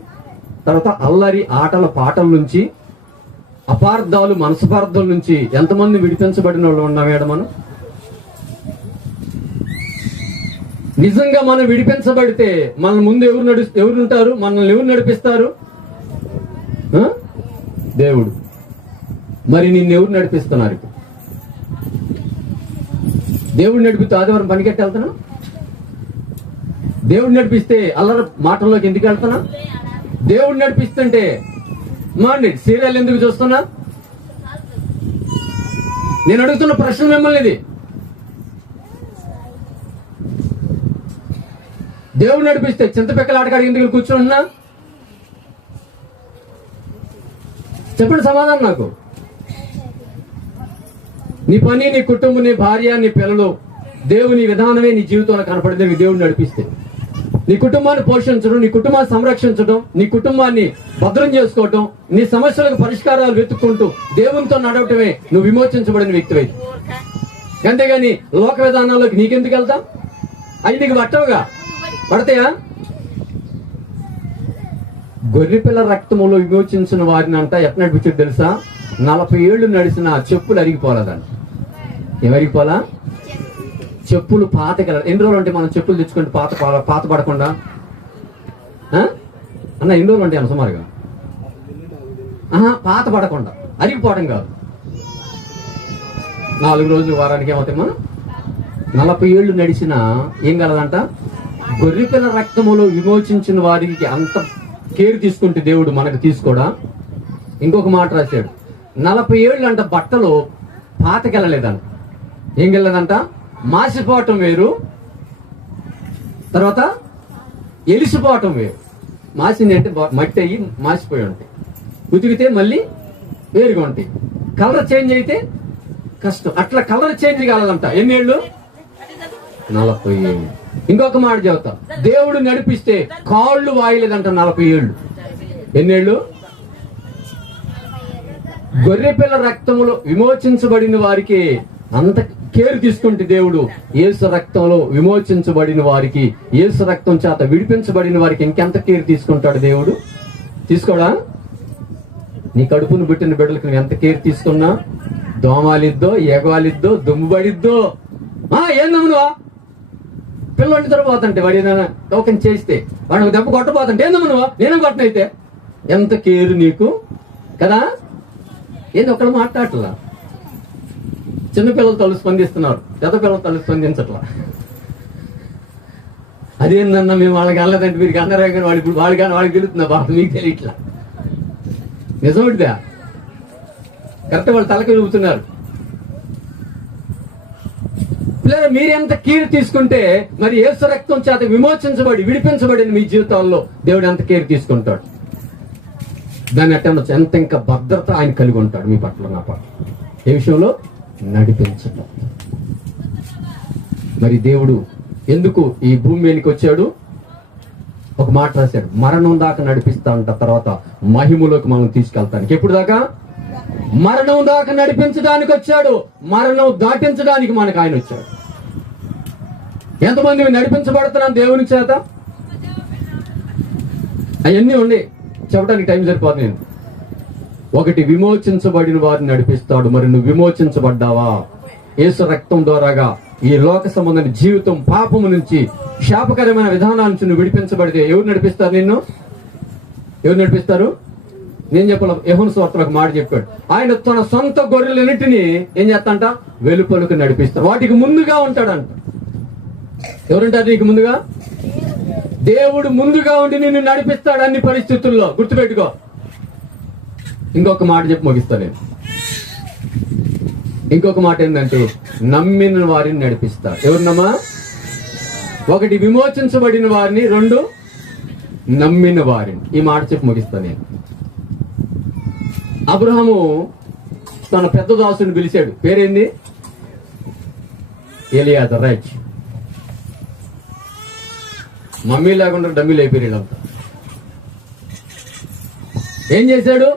తర్వాత అల్లరి ఆటల పాటల నుంచి, అపార్థాలు మనస్పార్థాల నుంచి ఎంతమంది విడిపించబడిన వాళ్ళు ఉన్నా మేడం? మనం నిజంగా మనం విడిపించబడితే మన ముందు ఎవరు ఉంటారు? మనల్ని ఎవరు నడిపిస్తారు? దేవుడు. మరి నిన్నెవరు నడిపిస్తున్నారు? దేవుడు నడిపితే ఆదివారం పనికెట్టి వెళ్తున్నా? దేవుడు నడిపిస్తే అల్లరి మాటల్లోకి ఎందుకు వెళ్తున్నా? దేవుడు నడిపిస్తుంటే సీరియల్ ఎందుకు చూస్తున్నా? నేను అడుగుతున్న ప్రశ్న మిమ్మల్ని ఇది. దేవుడు నడిపిస్తే చింతపిక్కల ఆటకాడికి ఇంటికి కూర్చొని ఉన్నా? చెప్పండి సమాధానం నాకు. నీ పని, నీ కుటుంబం, నీ భార్య, నీ పిల్లలు, దేవుని విధానమే నీ జీవితంలో కనపడింది. నీ దేవుడు నడిపిస్తే నీ కుటుంబాన్ని పోషించడం, నీ కుటుంబాన్ని సంరక్షించడం, నీ కుటుంబాన్ని భద్రం చేసుకోవటం, నీ సమస్యలకు పరిష్కారాలు వెతుక్కుంటూ దేవునితో నడవటమే నువ్వు విమోచించబడిన వ్యక్తివై. అంతేగాని లోక విధానాల్లోకి నీకెందుకు వెళ్తాం? అవి నీకు పట్టవుగా. పడతాయా? గొర్రెపిల్ల రక్తములో విమోచించిన వారిని అంట ఎట్లా నడిపించాడు తెలుసా? 40 ఏళ్ళు నడిచిన చెప్పులు అరిగిపోలేదంట. ఏమరిగిపోలా? చెప్పులు పాతకెళ్ళ. ఎన్ని రోజులు ఉంటాయి మనం చెప్పులు తెచ్చుకుంటే పాత పడకుండా? అన్న ఎన్ని రోజులు ఉంటాయి అన్న సుమారుగా? పాత పడకుండా, అరిగిపోవడం కాదు. 4 రోజులు, వారానికి ఏమవుతాయి మనం? 40 ఏళ్ళు నడిచినా ఏం కలదంట? గొర్రెపిల్ల రక్తములో విమోచించిన వారికి అంత కేర్ తీసుకుంటే దేవుడు మనకు తీసుకోడా? ఇంకొక మాట రాశాడు, 40 ఏళ్ళు అంట బట్టలు పాతకెళ్ళలేదంట. ఏం వెళ్ళలేదంట? మాసిపోవటం వేరు, తర్వాత ఎలిసిపోవటం వేరు. మాసింది అంటే మట్టి అయ్యి మాసిపోయి ఉంటాయి, ఉతికితే మళ్ళీ వేరుగా ఉంటాయి. కలర్ చేంజ్ అయితే కష్టం. అట్లా కలర్ చేంజ్ కావాలంట. ఎన్నేళ్ళు? 40 ఏళ్ళు. ఇంకొక మాట చెబుతా, దేవుడు నడిపిస్తే కాళ్ళు వాయలేదంట 40 ఏళ్ళు. ఎన్నేళ్ళు? గొర్రెపిల్ల రక్తములో విమోచించబడిన వారికి అంత కేర్ తీసుకుంటే దేవుడు యేసు రక్తంలో విమోచించబడిన వారికి, యేసు రక్తం చేత విడిపించబడిన వారికి ఇంకెంత కేర్ తీసుకుంటాడు దేవుడు? తీసుకోడా? నీ కడుపును పుట్టిన బిడ్డలకు నువ్వు ఎంత కేర్ తీసుకున్నా, దోమాలిద్దో, ఎగవాలిద్దో, దుమ్ముబడిద్దో, ఏందమ్మునువా పిల్లలు తరపోతుంటే వాడు ఏదైనా టోకెన్ చేస్తే వాడు దెబ్బ కొట్టబోతుంటే ఏందమ్మునువా నేనే కొట్టనైతే ఎంత కేరు నీకు కదా? ఏంది ఒకళ్ళు మాట్లాడట్లా. చిన్నపిల్లలు తల్లి స్పందిస్తున్నారు, పెద్ద పిల్లలు తల్లి స్పందించట్లా. అదేందన్నా మేము వాళ్ళకి వెళ్ళదంటే మీరు అందరూ కానీ వాళ్ళకి గెలుతున్నా బాబు, మీకు తెలియట్లా. నిజమిటిదా? కరెక్ట్. వాళ్ళు తలకి చూపుతున్నారు. పిల్లలు మీరెంత కేర్ తీసుకుంటే మరి యేసు రక్తం చేత విమోచించబడి విడిపించబడిన మీ జీవితాల్లో దేవుడు ఎంత కేర్ తీసుకుంటాడు? దాన్ని అట్టనొచ్చు. ఎంత ఇంకా భద్రత ఆయన కలిగి ఉంటాడు మీ పట్ల, నా పట్ల. ఏ విషయంలో? నడిపించడం. మరి దేవుడు ఎందుకు ఈ భూమి మీదకి వచ్చాడు? ఒక మాట రాశాడు, మరణం దాకా నడిపిస్తా అంట, తర్వాత మహిమలోకి మనం తీసుకెళ్తానికి. ఎప్పుడు దాకా? మరణం దాకా నడిపించడానికి వచ్చాడు. మరణం దాటించడానికి మనకు ఆయన వచ్చాడు. ఎంతమంది నడిపించబడుతున్నాం దేవుని చేత? అవన్నీ ఉండి చెప్పడానికి టైం సరిపోదు. నేను ఒకటి, విమోచించబడిన వారిని నడిపిస్తాడు. మరి నువ్వు విమోచించబడ్డావా? యేసు రక్తం ద్వారాగా ఈ లోక సంబంధమైన జీవితం, పాపము నుంచి, శాపకరమైన విధానాల నుంచి నువ్వు విడిపించబడితే ఎవరు నడిపిస్తారు నిన్ను? ఎవరు నడిపిస్తారు? నేను చెప్పాల. యోహాను సువార్తలో ఒక మాట చెప్పాడు, ఆయన తన సొంత గొర్రెలన్నిటినీ ఏం చేస్తాంట? వెలుపలకు నడిపిస్తాడు. వాటికి ముందుగా ఉంటాడంట. ఎవరుంటారు నీకు ముందుగా? దేవుడు ముందుగా ఉండి నిన్ను నడిపిస్తాడు అన్ని పరిస్థితుల్లో. గుర్తుపెట్టుకో. ఇంకొక మాట చెప్పి ముగిస్తా నేను. ఇంకొక మాట ఏంటంటే, నమ్మిన వారిని నడిపిస్తాడు. ఎవరినమ్మా? ఒకటి, విమోచించబడిన వారిని. 2, నమ్మిన వారిని. ఈ మాట చెప్పి ముగిస్తా నేను. అబ్రహాము తన పెద్ద దాసుని పిలిచాడు. పేరేంది? ఎలియాజర్. రైట్. మమ్మీ లేకుండా డమ్మీలు అయిపోయారు వీళ్ళంతా. ఏం చేశాడు?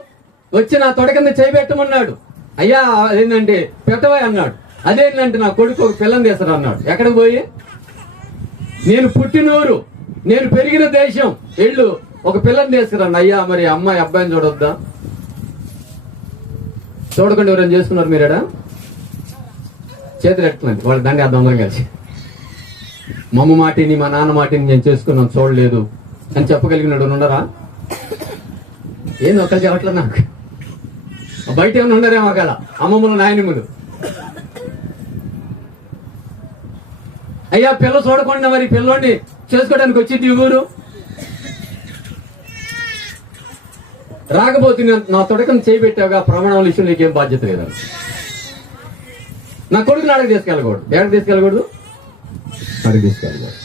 వచ్చి నా తొడ కింద చేయబెట్టమన్నాడు. అయ్యా అదేంటంటే పెట్టవా అన్నాడు. అదేంటంటే నా కొడుకు ఒక పిల్లని తీస్తాడు అన్నాడు. ఎక్కడికి పోయి? నేను పుట్టినూరు, నేను పెరిగిన దేశం, వెళ్ళు ఒక పిల్లని తీసుకురండి. అయ్యా మరి అమ్మాయి అబ్బాయిని చూడొద్దా? చూడకుండా ఎవరైనా చేసుకున్నారు మీరేడా? చేతులు ఎట్టండి వాళ్ళు దాన్ని అర్థం అందరం కలిసి. మా అమ్మ మాటిని మా నాన్న మాటిని నేను చేసుకున్నాను, చూడలేదు అని చెప్పగలిగినాడు ఉన్నారా? ఏంది ఒకళ్ళు చెప్పట్లేదు నాకు. బయట ఏమైనా ఉన్నారేమో ఒకళ్ళ అమ్మమ్మలు నాయనమ్మలు. అయ్యా పిల్ల చూడకుండా మరి పిల్లోడిని చేసుకోవడానికి వచ్చింది ఊరు. రాకపోతే నా తొడకను చేయబెట్టావుగా, ప్రమాణాల విషయం నీకేం బాధ్యత లేదా? నా కొడుకుని అడిగి తీసుకెళ్ళకూడదు. ఎక్కడికి తీసుకెళ్ళకూడదు? అడిగి తీసుకెళ్ళకూడదు.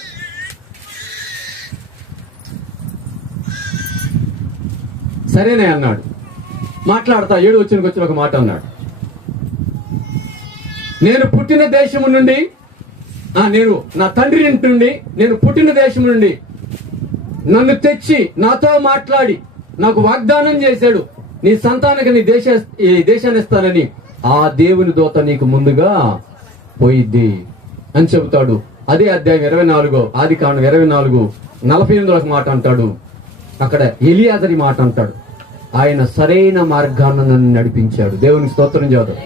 సరేనే అన్నాడు. మాట్లాడతా 7 వచ్చిన ఒక మాట అన్నాడు. నేను పుట్టిన దేశము నుండి, నేను నా తండ్రి ఇంటి నుండి, నేను పుట్టిన దేశం నుండి నన్ను తెచ్చి నాతో మాట్లాడి నాకు వాగ్దానం చేశాడు, నీ సంతానానికి ఈ దేశాన్ని ఇస్తానని. ఆ దేవుని దూత నీకు ముందుగా పోయిద్ది అని చెబుతాడు. అదే అధ్యాయం 24, ఆదికాండం 24:48 ఒక మాట అంటాడు. అక్కడ ఎలియాజరు మాట అంటాడు, ఆయన సరైన మార్గాన్ని నన్ను నడిపించాడు. దేవునికి స్తోత్రం చేద్దాం.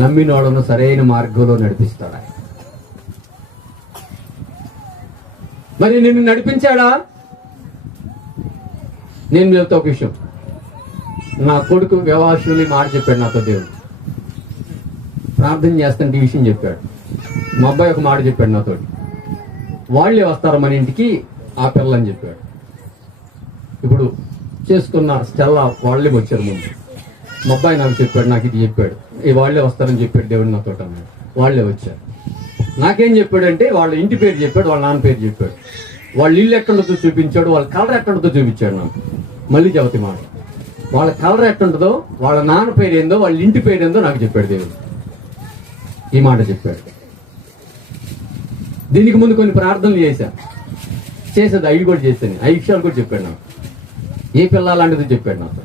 నమ్మినోళ్ళను సరైన మార్గంలో నడిపిస్తాడు ఆయన. మరి నిన్ను నడిపించాడా? నేను చెప్తా ఒక విషయం. నా కొడుకు వ్యవహారంలో మాట చెప్పాడు నాతో. దేవుడు ప్రార్థన చేస్తుంటే ఈ విషయం చెప్పాడు. మా అబ్బాయి ఒక మాట చెప్పాడు నాతో, వాళ్ళే వస్తారు మన ఇంటికి ఆ పిల్లని చెప్పాడు. ఇప్పుడు చేసుకున్న స్టెల్లా వాళ్ళే వచ్చారు ముందు. మా అబ్బాయి నాకు చెప్పాడు, నాకు ఇది చెప్పాడు, ఈ వాళ్ళే వస్తారని చెప్పాడు దేవుడు నాతో అన్నాడు. వాళ్ళే వచ్చారు. నాకేం చెప్పాడంటే వాళ్ళ ఇంటి పేరు చెప్పాడు, వాళ్ళ నాన్న పేరు చెప్పాడు, వాళ్ళ ఇల్లు ఎక్కడుంటుందో చూపించాడు, వాళ్ళ కలర్ ఎక్కడుంటుందో చూపించాడు నాకు. మళ్ళీ చవితి మాట, వాళ్ళ కలర్ ఎట్టుంటుందో, వాళ్ళ నాన్న పేరు ఏందో, వాళ్ళ ఇంటి పేరు ఏందో నాకు చెప్పాడు దేవుడు. ఈ మాట చెప్పాడు. దీనికి ముందు కొన్ని ప్రార్థనలు చేసేది 5 కూడా చేశాను. 5 విషయాలు కూడా చెప్పాడు నాకు. ఏ పిల్ల లాంటిది చెప్పాడు నాకు.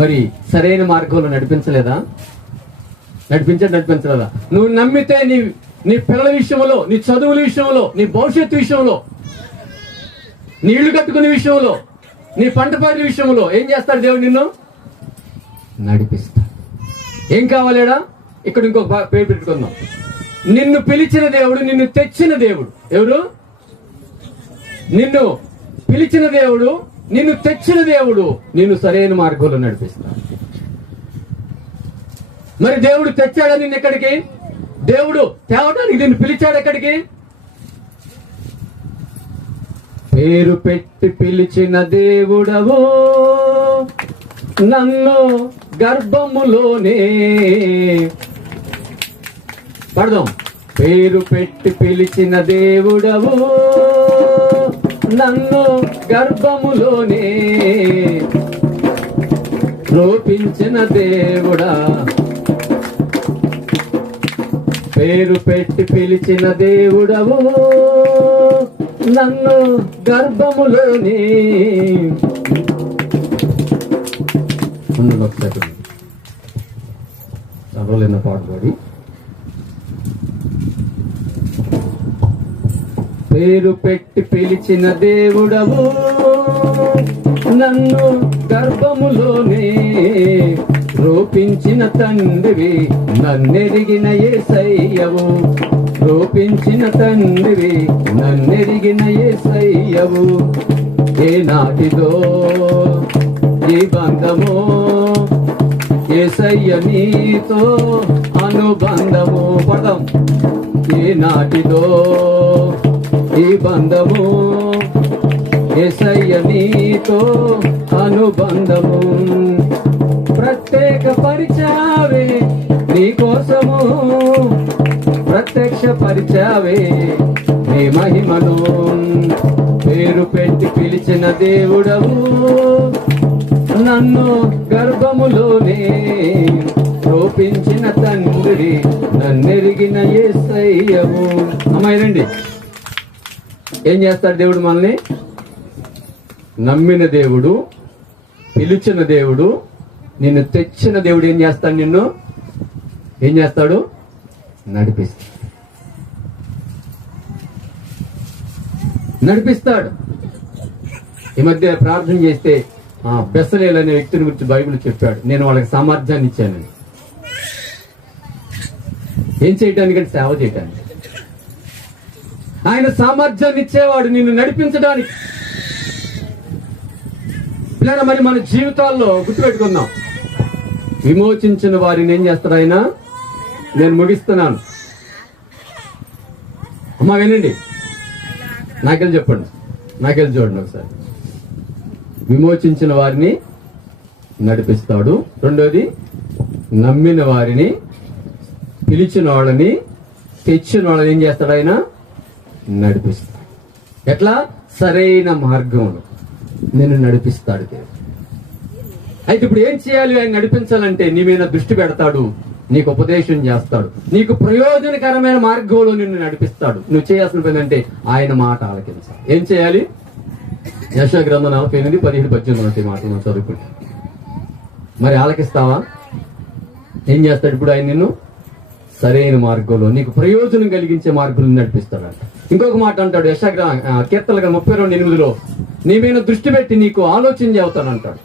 మరి సరైన మార్గంలో నడిపించలేదా? నడిపించలేదా? నువ్వు నమ్మితే నీ పిల్లల విషయంలో, నీ చదువుల విషయంలో, నీ భవిష్యత్తు విషయంలో, నీ ఇల్లు కట్టుకునే విషయంలో, నీ పంట పాటల విషయంలో ఏం చేస్తాడు దేవుడు? నిన్ను నడిపిస్తాడు. ఏం కావాలేడా? ఇక్కడ ఇంకొక పేరు పెట్టుకుందాం. నిన్ను పిలిచిన దేవుడు, నిన్ను తెచ్చిన దేవుడు. ఎవరు? నిన్ను పిలిచిన దేవుడు, నిన్ను తెచ్చిన దేవుడు నిన్ను సరైన మార్గంలో నడిపిస్తాడు. మరి దేవుడు తెచ్చాడా నిన్ను ఎక్కడికి? దేవుడు తేవడానికి నిన్ను పిలిచాడు ఎక్కడికి? పేరు పెట్టి పిలిచిన దేవుడవో నన్ను గర్భములోనే. పడదాం. పేరు పెట్టి పిలిచిన దేవుడవో నన్ను గర్భములోనే రూపించిన దేవుడా. పేరు పెట్టి పిలిచిన దేవుడవో నన్ను గర్భములోనే. చదవలేన పాడుబడి. పేరు పెట్టి పిలిచిన దేవుడవు నన్ను గర్భములోనే రూపించిన తండ్రివి నన్నెరిగిన యేసయ్యవు. రూపించిన తండ్రివి నన్నెరిగిన యేసయ్యవు. ఏ నాటిదో ఈ బంధము యేసయ్య నీతో అనుబంధము. పదం. ఏ నాటిదో ఈ బంధము యేసయ్య నీతో అనుబంధము. ప్రత్యేక పరిచావే నీ కోసము, ప్రత్యక్ష పరిచావే నీ మహిమను. పేరు పెట్టి పిలిచిన దేవుడవు నన్ను గర్భములోనే రూపించిన తండ్రి నన్నెరిగిన యేసయ్యవు. అమ్మాయి రండి. ఏం చేస్తాడు దేవుడు మనల్ని? నమ్మిన దేవుడు, పిలిచిన దేవుడు, నిన్ను తెచ్చిన దేవుడు ఏం చేస్తాడు? నిన్ను ఏం చేస్తాడు? నడిపిస్తాడు. ఈ మధ్య ప్రార్థన చేస్తే బెసలేల్ అనే వ్యక్తిని గురించి బైబిల్ చెప్పాడు. నేను వాళ్ళకి సామర్థ్యాన్ని ఇచ్చానని. ఏం చేయటానికంటే సేవ చేయటానికి. ఆయన సామర్థ్యాన్ని ఇచ్చేవాడు నిన్ను నడిపించడానికి. పిల్లలు మరి మన జీవితాల్లో గుర్తుపెట్టుకుందాం. విమోచించిన వారిని ఏం చేస్తాడు ఆయన? నేను ముగిస్తున్నాను. అమ్మా వినండి, నాకెళ్ళి చెప్పండి, నాకెళ్ళి చూడండి ఒకసారి. విమోచించిన వారిని నడిపిస్తాడు. రెండోది నమ్మిన వారిని, పిలిచిన వాళ్ళని, తెచ్చిన వాళ్ళని ఏం చేస్తాడు ఆయన? నడిపిస్తాడు. ఎట్లా? సరైన మార్గంలో నిన్ను నడిపిస్తాడు దేవుడు. అయితే ఇప్పుడు ఏం చేయాలి? ఆయన నడిపించాలంటే నీ మీద దృష్టి పెడతాడు, నీకు ఉపదేశం చేస్తాడు, నీకు ప్రయోజనకరమైన మార్గంలో నిన్ను నడిపిస్తాడు. నువ్వు చేయాల్సిన పని అంటే ఆయన మాట ఆలకించాలి. ఏం చేయాలి? యెషయా గ్రంథం 48, 17, 18 మాటలు మనం చదువుకుంటాం. మరి ఆలకిస్తావా? ఏం చేస్తాడు ఇప్పుడు ఆయన? నిన్ను సరైన మార్గంలో, నీకు ప్రయోజనం కలిగించే మార్గంలో నడిపిస్తాడంట. ఇంకొక మాట అంటాడు యెషయా కీర్తనలు 32:8, నీ మీద దృష్టి పెట్టి నీకు ఆలోచన చెబుతాడు అంటాడు.